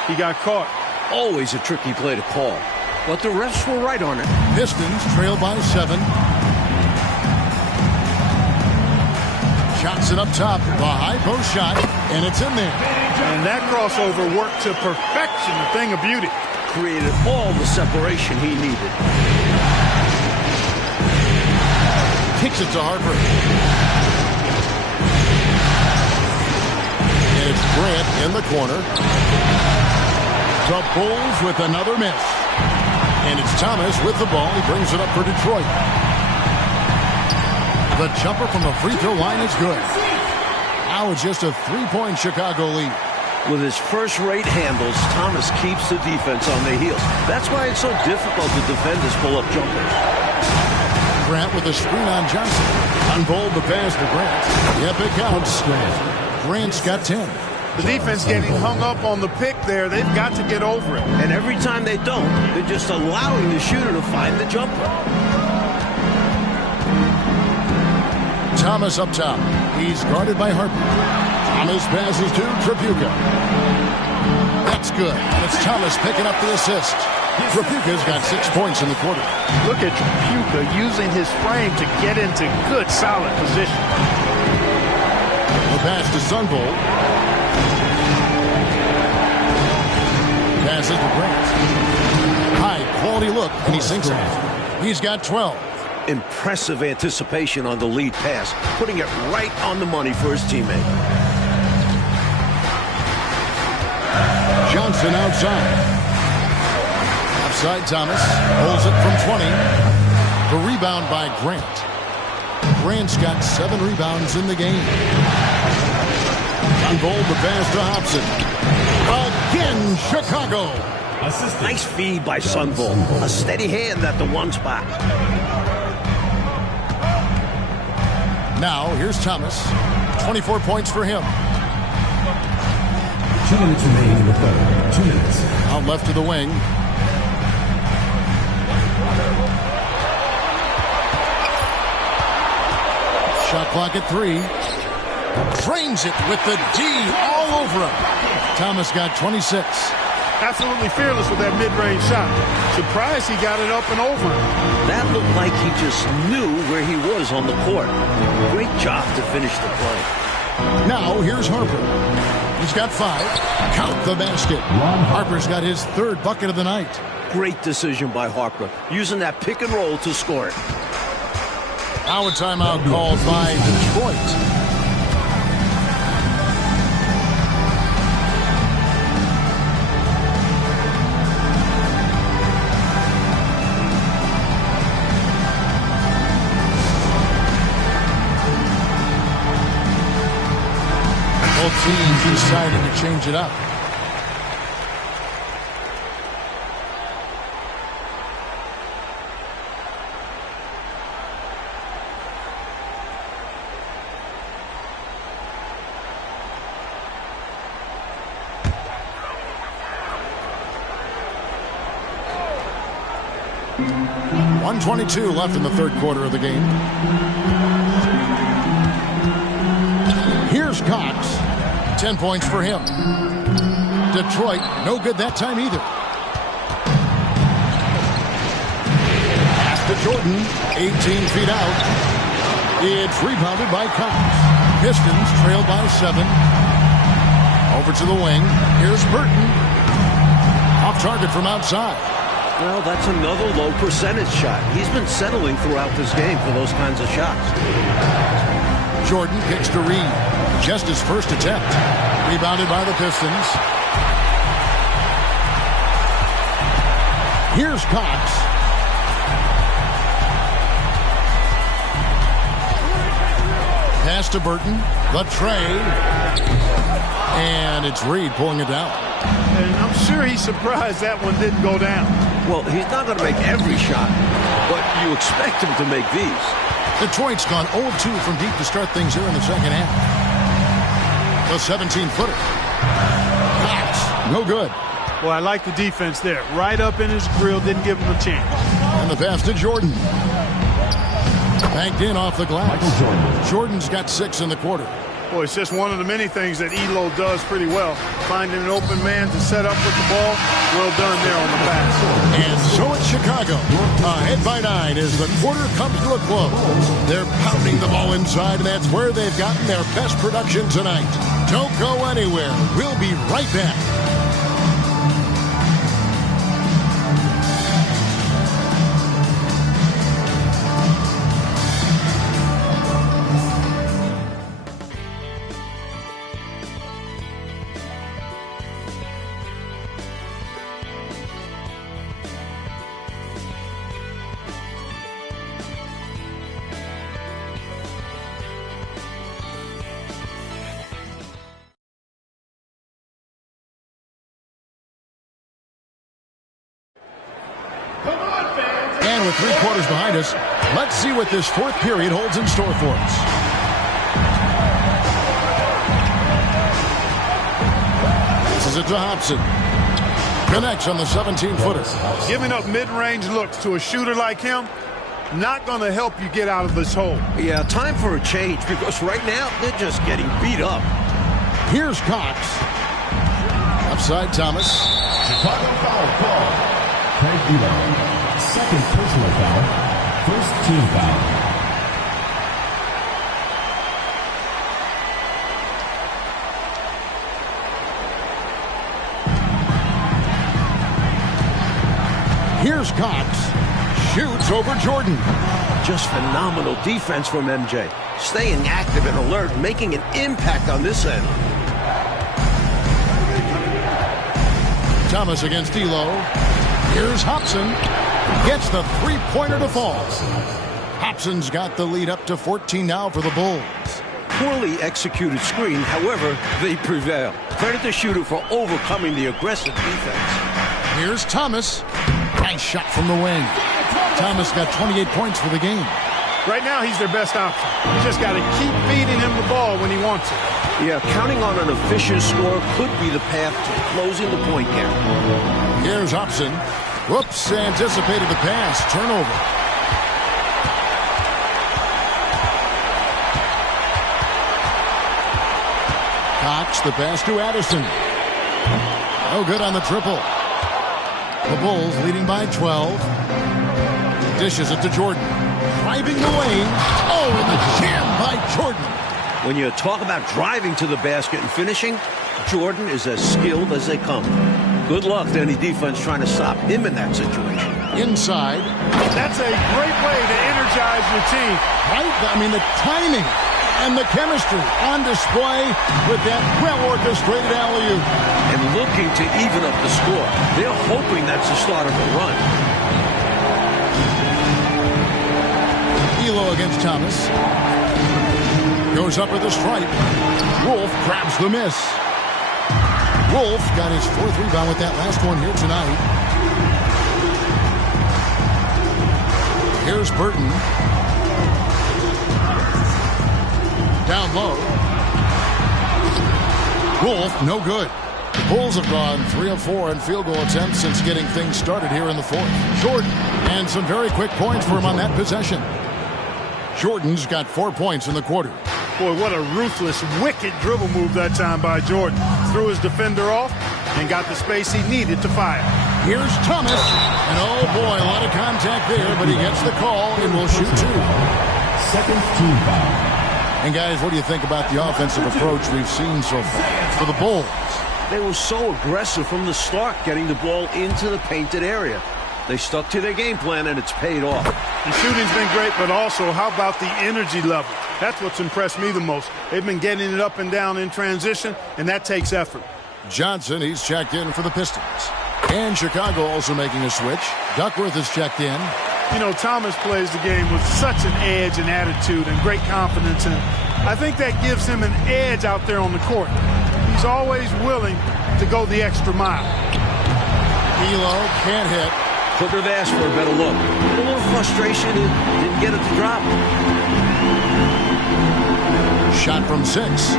he got caught. Always a tricky play to call. But the refs were right on it. Pistons trail by 7. Johnson up top. The high post shot, and it's in there. And that crossover worked to perfection. A thing of beauty. Created all the separation he needed. Kicks it to Harper. And it's Grant in the corner. The Bulls with another miss. And it's Thomas with the ball. He brings it up for Detroit. The jumper from the free throw line is good. Now it's just a 3-point Chicago lead. With his first-rate handles, Thomas keeps the defense on their heels. That's why it's so difficult to defend his pull-up jumpers. Grant with a screen on Johnson. Unfold the pass to Grant. Yep, it counts. Grant's got 10. The defense getting hung up on the pick there. They've got to get over it. And every time they don't, they're just allowing the shooter to find the jumper. Thomas up top. He's guarded by Harper. Thomas passes to Tripucka. That's good. And it's Thomas picking up the assist. Tripucka's got 6 points in the quarter. Look at Tripucka using his frame to get into good, solid position. The pass to Sundvold. Passes to Grant. High quality look, and he sinks it. He's got 12. Impressive anticipation on the lead pass, putting it right on the money for his teammate. Johnson outside. Outside Thomas. Holds it from 20. The rebound by Grant. Grant's got 7 rebounds in the game. Unfold the pass to Hopson. Again, Chicago. Nice feed by Sunville. A steady hand at the one spot. Now, here's Thomas. 24 points for him. 2 minutes remaining in the third. 2 minutes. Out left to the wing. Shot clock at 3. Drains it with the D all over him. Thomas got 26. Absolutely fearless with that mid-range shot. Surprised he got it up and over. That looked like he just knew where he was on the court. Great job to finish the play. Now, here's Harper. He's got 5. Count the basket. Harper's got his 3rd bucket of the night. Great decision by Harper, using that pick and roll to score it. Now a timeout called by Detroit. Both teams decided to change it up. .122 left in the 3rd quarter of the game. Here's Cox. 10 points for him. Detroit, no good that time either. Pass to Jordan, 18 feet out. It's rebounded by Cox. Pistons trail by 7. Over to the wing. Here's Burton. Off target from outside. Well, that's another low percentage shot. He's been settling throughout this game for those kinds of shots. Jordan kicks to Reed. Just his first attempt. Rebounded by the Pistons. Here's Cox. Pass to Burton. The tray. And it's Reed pulling it down. And I'm sure he's surprised that one didn't go down. Well, he's not going to make every shot, but you expect him to make these. Detroit's gone 0-2 from deep to start things here in the second half. The 17-footer. Cox, no good. Well, I like the defense there. Right up in his grill, didn't give him a chance. And the pass to Jordan. Banked in off the glass. Jordan's got 6 in the quarter. Boy, it's just one of the many things that Elo does pretty well. Finding an open man to set up with the ball. Well done there on the pass. And so it's Chicago. Ahead by 9 as the quarter comes to a close. They're pounding the ball inside, and that's where they've gotten their best production tonight. Don't go anywhere. We'll be right back. And with 3 quarters behind us, let's see what this 4th period holds in store for us. This is it to Hopson. Connects on the 17-footer. Giving up mid-range looks to a shooter like him, not going to help you get out of this hole. Yeah, time for a change because right now they're just getting beat up. Here's Cox. Upside Thomas. Chicago foul call. Craig Elo. 2nd personal foul. 1st team foul. Here's Cox. Shoots over Jordan. Just phenomenal defense from MJ. Staying active and alert, making an impact on this end. Thomas against D'Lo. Here's Hopson. Gets the three-pointer to fall. Hopson's got the lead up to 14 now for the Bulls. Poorly executed screen, however, they prevail. Credit the shooter for overcoming the aggressive defense. Here's Thomas. Nice shot from the wing. Thomas got 28 points for the game. Right now, he's their best option. You just got to keep feeding him the ball when he wants it. Yeah, counting on an efficient score could be the path to closing the point gap. Here's Hopson. Whoops, anticipated the pass. Turnover. Cox, the pass to Addison. No good on the triple. The Bulls leading by 12. Dishes it to Jordan. Driving the lane. Oh, and the jam by Jordan. When you talk about driving to the basket and finishing, Jordan is as skilled as they come. Good luck to any defense trying to stop him in that situation. Inside. That's a great way to energize your team. Right? I mean, the timing and the chemistry on display with that well-orchestrated alley-oop. And looking to even up the score. They're hoping that's the start of a run. Elo against Thomas. Goes up with a stripe. Wolf grabs the miss. Wolf got his fourth rebound with that last one here tonight. Here's Burton. Down low. Wolf, no good. The Bulls have gone 3 of 4 in field goal attempts since getting things started here in the fourth. Jordan, and some very quick points for him on that possession. Jordan's got 4 points in the quarter. Boy, what a ruthless, wicked dribble move that time by Jordan. Threw his defender off and got the space he needed to fire. Here's Thomas. And oh boy, a lot of contact there, but he gets the call and will shoot 2. Second team foul. And guys, what do you think about the offensive approach we've seen so far for the Bulls? They were so aggressive from the start, getting the ball into the painted area. They stuck to their game plan, and it's paid off. The shooting's been great, but also, how about the energy level? That's what's impressed me the most. They've been getting it up and down in transition, and that takes effort. Johnson, he's checked in for the Pistons. And Chicago also making a switch. Duckworth is checked in. You know, Thomas plays the game with such an edge and attitude and great confidence, and I think that gives him an edge out there on the court. He's always willing to go the extra mile. Elo can't hit. Couldn't have asked for a better look. A little frustration and didn't get it to drop. Shot from 6.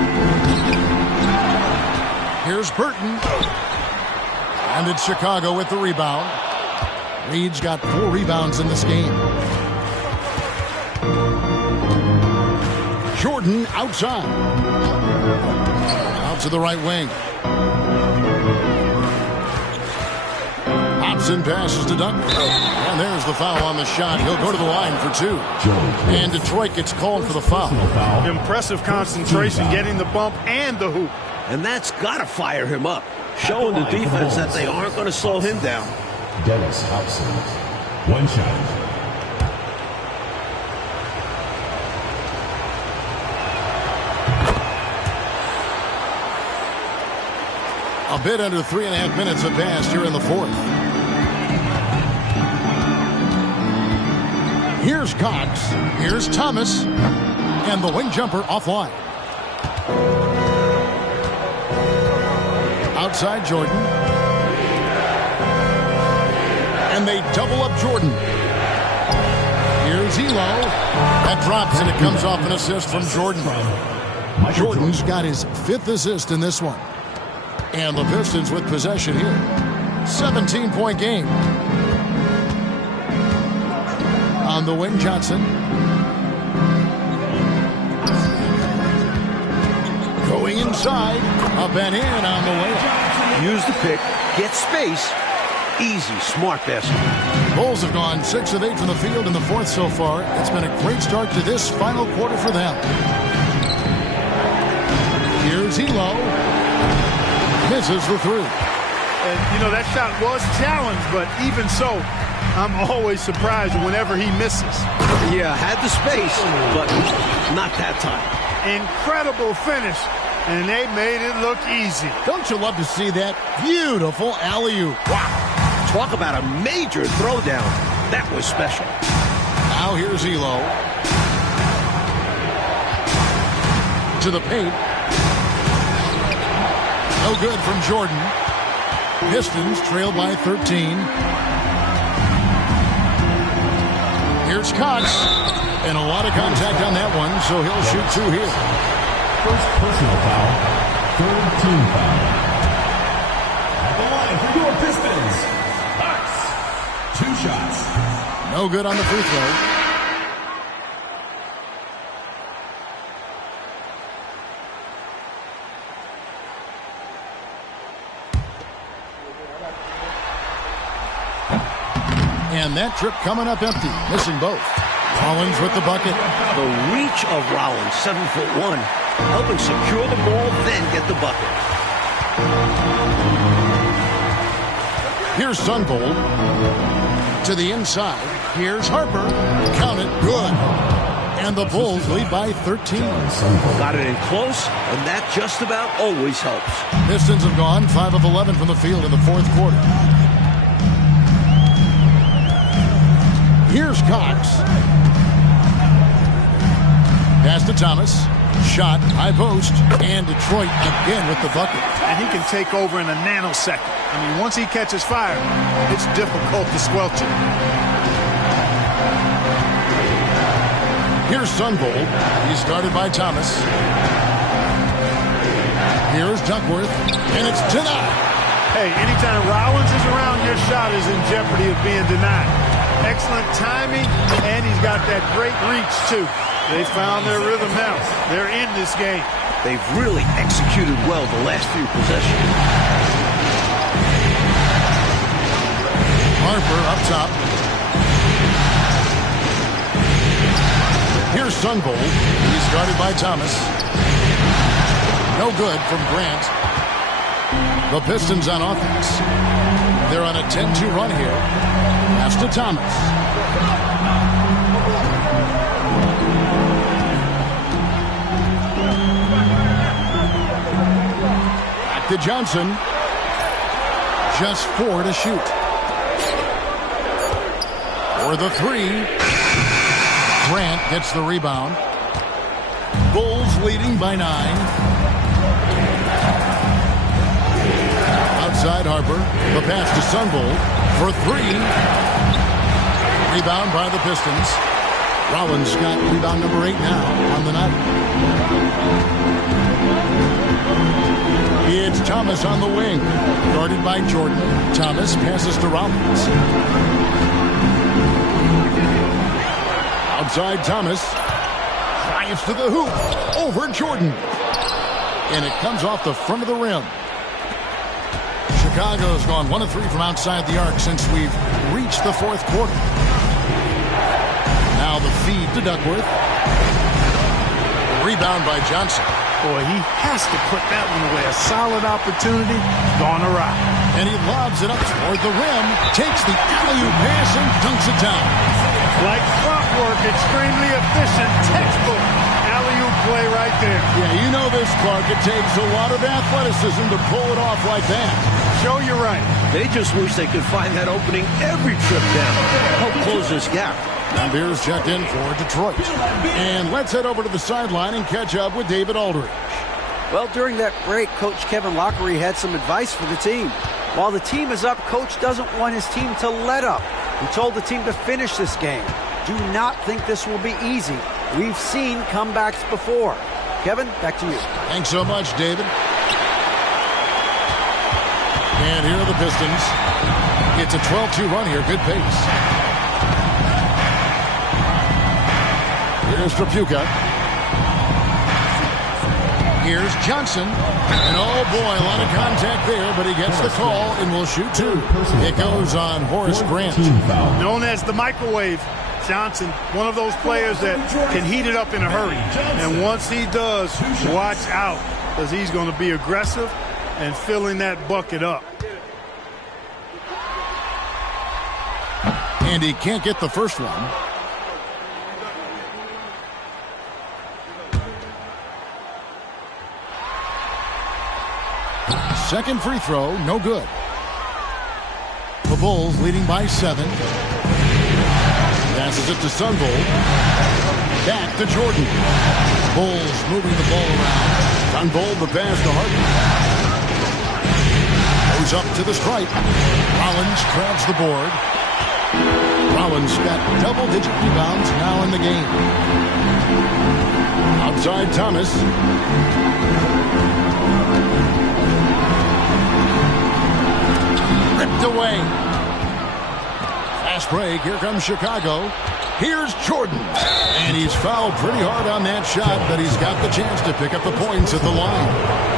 Here's Burton. And it's Chicago with the rebound. Reed's got 4 rebounds in this game. Jordan outside. Out to the right wing. Hopson passes to Duckworth. And there's the foul on the shot. He'll go to the line for 2. And Detroit gets called for the foul. Impressive concentration, getting the bump and the hoop. And that's got to fire him up, showing the defense that they aren't going to slow him down. Dennis Hopson. 1 shot. A bit under 3.5 minutes have passed here in the fourth. Here's Cox. Here's Thomas. And the wing jumper offline. Outside Jordan. And they double up Jordan. Here's Elo. That drops and it comes off an assist from Jordan. Jordan's got his 5th assist in this one. And the Pistons with possession here. 17-point game. On the wing, Johnson. Going inside. Up and in on the layup. Use the pick. Get space. Easy, smart basket. Bulls have gone 6 of 8 from the field in the fourth so far. It's been a great start to this final quarter for them. Here's Elo. Misses the 3. And, you know, that shot was challenged, but even so, I'm always surprised whenever he misses. Yeah, had the space, but not that time. Incredible finish, and they made it look easy. Don't you love to see that? Beautiful alley-oop. Wow. Talk about a major throwdown. That was special. Now here's Elo. To the paint. No good from Jordan. Pistons trail by 13. Here's Cox. And a lot of contact on that one, so he'll shoot two here. First personal foul, third team foul. At the line for your Pistons, Cox. 2 shots. No good on the free throw. And that trip coming up empty, missing both. Rollins with the bucket. The reach of Rollins, 7'1", helping secure the ball, then get the bucket. Here's Sunvold. To the inside. Here's Harper. Count it. Good. And the Bulls lead by 13. Got it in close, and that just about always helps. Pistons have gone 5 of 11 from the field in the fourth quarter. Here's Cox. Pass to Thomas. Shot, high post, and Detroit again with the bucket. And he can take over in a nanosecond. I mean, once he catches fire, it's difficult to squelch it. Here's Sunvold. He's guarded by Thomas. Here's Duckworth, and it's denied. Hey, anytime Rollins is around, your shot is in jeopardy of being denied. Excellent timing, and he's got that great reach, too. They found their rhythm now. They're in this game. They've really executed well the last few possessions. Harper up top. Here's Sunvold. He's guarded by Thomas. No good from Grant. The Pistons on offense. They're on a 10-2 run here. Pass to Thomas. Back to Johnson. Just 4 to shoot. For the 3. Grant gets the rebound. Bulls leading by 9. Outside Harper. The pass to Sunvold for 3. Rebound by the Pistons. Rollins got rebound number 8 now on the night. It's Thomas on the wing. Guarded by Jordan. Thomas passes to Rollins. Outside Thomas. Drives to the hoop. Over Jordan. And it comes off the front of the rim. Chicago's gone 1 of 3 from outside the arc since we've reached the fourth quarter. Now the feed to Duckworth. Rebound by Johnson. Boy, he has to put that one away. A solid opportunity, gone awry. And he lobs it up toward the rim, takes the alley-oop pass and dunks it down. Like clockwork, extremely efficient, textbook alley-oop play right there. Yeah, you know this, Clark. It takes a lot of athleticism to pull it off like that. Show you're right. They just wish they could find that opening every trip down. Help close this gap. Now Beers checked in for Detroit. And let's head over to the sideline and catch up with David Aldridge. Well, during that break, Coach Kevin Lockery had some advice for the team. While the team is up, Coach doesn't want his team to let up. He told the team to finish this game. Do not think this will be easy. We've seen comebacks before. Kevin, back to you. Thanks so much, David. And here are the Pistons. It's a 12-2 run here. Good pace. Here's Tripucka. Here's Johnson. And oh boy, a lot of contact there, but he gets the call and will shoot 2. It goes on Horace Grant. Known as the microwave, Johnson, one of those players that can heat it up in a hurry. And once he does, watch out, because he's going to be aggressive and filling that bucket up. And he can't get the first one. Second free throw, no good. The Bulls leading by 7. Passes it to Sunvold. Back to Jordan. Bulls moving the ball around. Sunvold the pass to Harden. Goes up to the stripe. Rollins grabs the board. Rollins got double-digit rebounds now in the game. Outside Thomas. Ripped away. Fast break. Here comes Chicago. Here's Jordan. And he's fouled pretty hard on that shot, but he's got the chance to pick up the points at the line.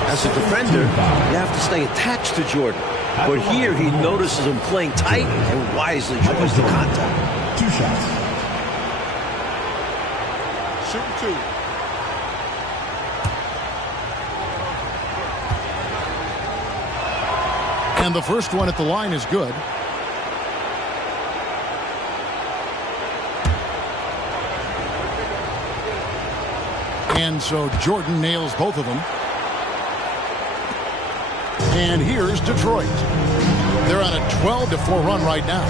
As a defender, you have to stay attached to Jordan. But here he notices him playing tight and wisely draws the contact. 2 shots. Shooting 2. And the first one at the line is good. And so Jordan nails both of them. And here's Detroit. They're on a 12-4 run right now.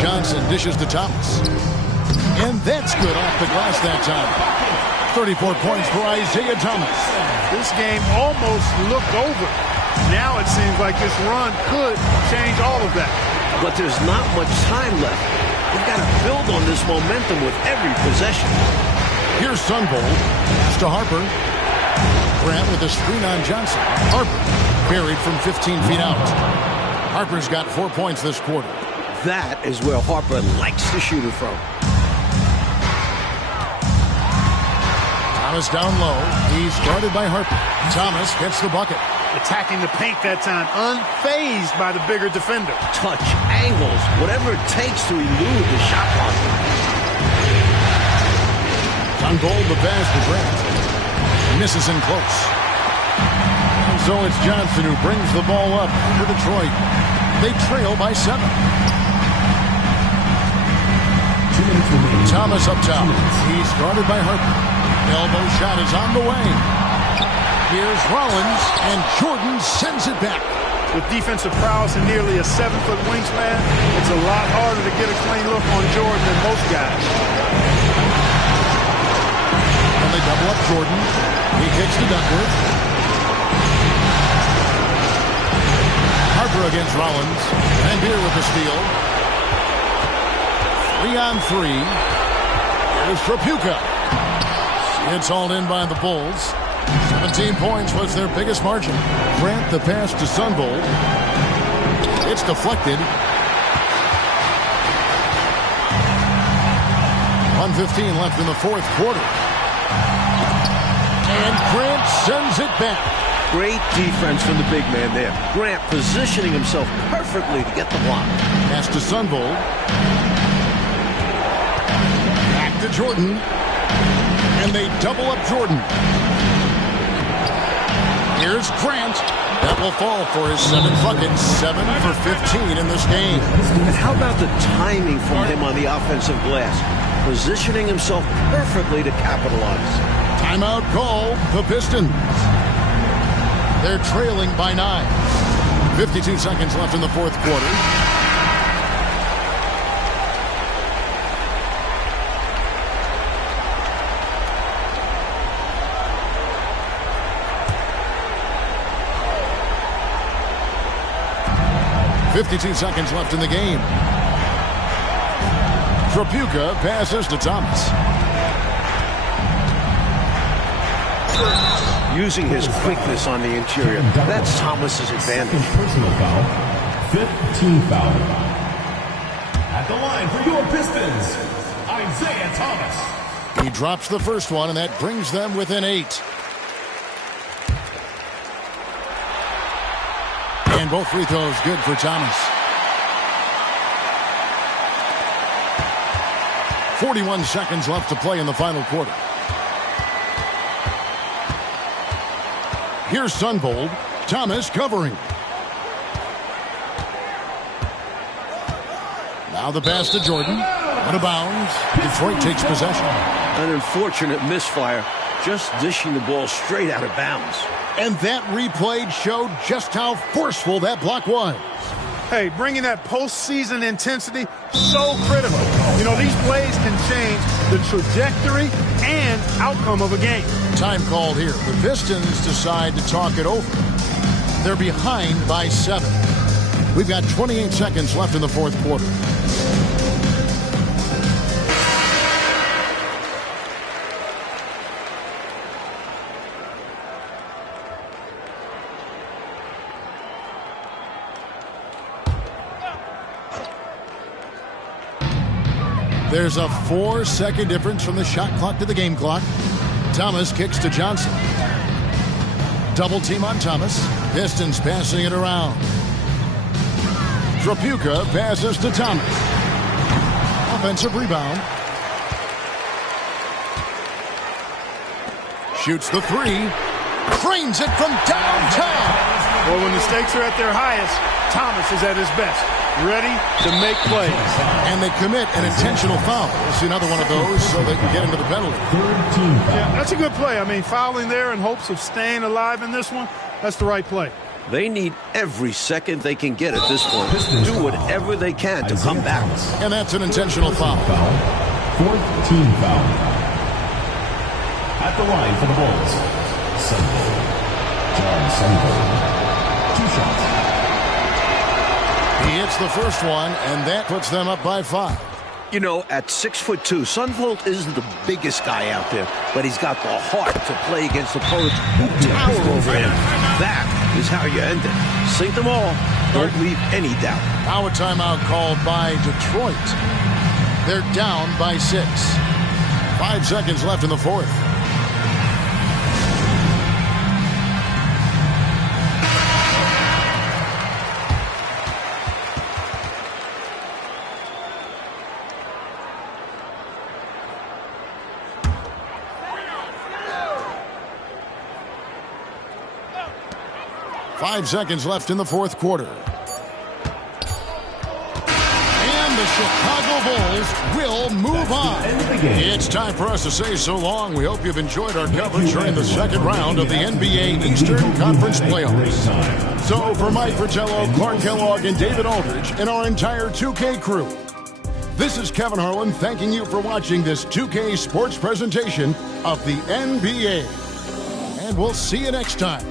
Johnson dishes to Thomas. And that's good off the glass that time. 34 points for Isiah Thomas. This game almost looked over. Now it seems like this run could change all of that. But there's not much time left. They've got to build on this momentum with every possession. Here's Sunvold. Pass to Harper. Grant with a screen on Johnson. Harper buried from 15 feet out. Harper's got 4 points this quarter. That is where Harper likes to shoot it from. Thomas down low. He's guarded by Harper. Thomas gets the bucket. Attacking the paint that time, unfazed by the bigger defender. Touch, angles, whatever it takes to elude the shot clock. Sunvold the pass to Grant. Misses in close. And so it's Johnson who brings the ball up for Detroit. They trail by 7. 2 minutes remaining. Thomas up top. He's guarded by Harper. Elbow shot is on the way. Here's Rollins, and Jordan sends it back. With defensive prowess and nearly a 7-foot wingspan, it's a lot harder to get a clean look on Jordan than most guys. And they double up Jordan. He kicks to Duckworth. Harper against Rollins. And here with the steal. 3-on-3. Here's Tripucka. It's hauled in by the Bulls. 17 points was their biggest margin. Grant the pass to Sunvold. It's deflected. 1:15 left in the fourth quarter. And Grant sends it back. Great defense from the big man there. Grant positioning himself perfectly to get the block. Pass to Sunvold. Back to Jordan. And they double up Jordan. Here's Grant. That will fall for his 7th bucket. 7 for 15 in this game. And how about the timing from him on the offensive glass? Positioning himself perfectly to capitalize. Timeout call, the Pistons. They're trailing by 9. 52 seconds left in the fourth quarter. .52 seconds left in the game. Tripucka passes to Thomas. Using his quickness on the interior. That's Thomas's advantage. Personal foul. 5th team foul. At the line for your Pistons, Isiah Thomas. He drops the first one, and that brings them within 8. And both free throws good for Thomas. 41 seconds left to play in the final quarter. Here's Sunvold. Thomas covering. Now the pass to Jordan. Out of bounds. Detroit takes possession. An unfortunate misfire. Just dishing the ball straight out of bounds. And that replay showed just how forceful that block was. Hey, bringing that postseason intensity, so critical. You know, these plays can change the trajectory and outcome of a game. Time called here. The Pistons decide to talk it over. They're behind by 7. We've got 28 seconds left in the fourth quarter. There's a 4-second difference from the shot clock to the game clock. Thomas kicks to Johnson. Double team on Thomas. Pistons passing it around. Tripucka passes to Thomas. Offensive rebound. Shoots the 3. Cranes it from downtown. Well, when the stakes are at their highest, Thomas is at his best. Ready to make plays. And they commit an intentional foul. We'll see another one of those so they can get into the penalty. Yeah, that's a good play. I mean, fouling there in hopes of staying alive in this one, that's the right play. They need every second they can get at this point. Do whatever they can to come back. And that's an intentional foul. Fourth team foul. At the line for the Bulls, Sunvold. John Sunvold. 2 shots. He hits the first one, and that puts them up by 5. You know, at 6'2", Sunvold isn't the biggest guy out there, but he's got the heart to play against opponents who tower over him. That is how you end it. Sink them all. Don't leave any doubt. Now a timeout called by Detroit. They're down by 6. 5 seconds left in the fourth. Five seconds left in the fourth quarter. And the Chicago Bulls will move on. It's time for us to say so long. We hope you've enjoyed our coverage during the second round of the NBA Eastern Conference Playoffs. So for Mike Fratello, Clark Kellogg, and David Aldridge, and our entire 2K crew, this is Kevin Harlan thanking you for watching this 2K Sports presentation of the NBA. And we'll see you next time.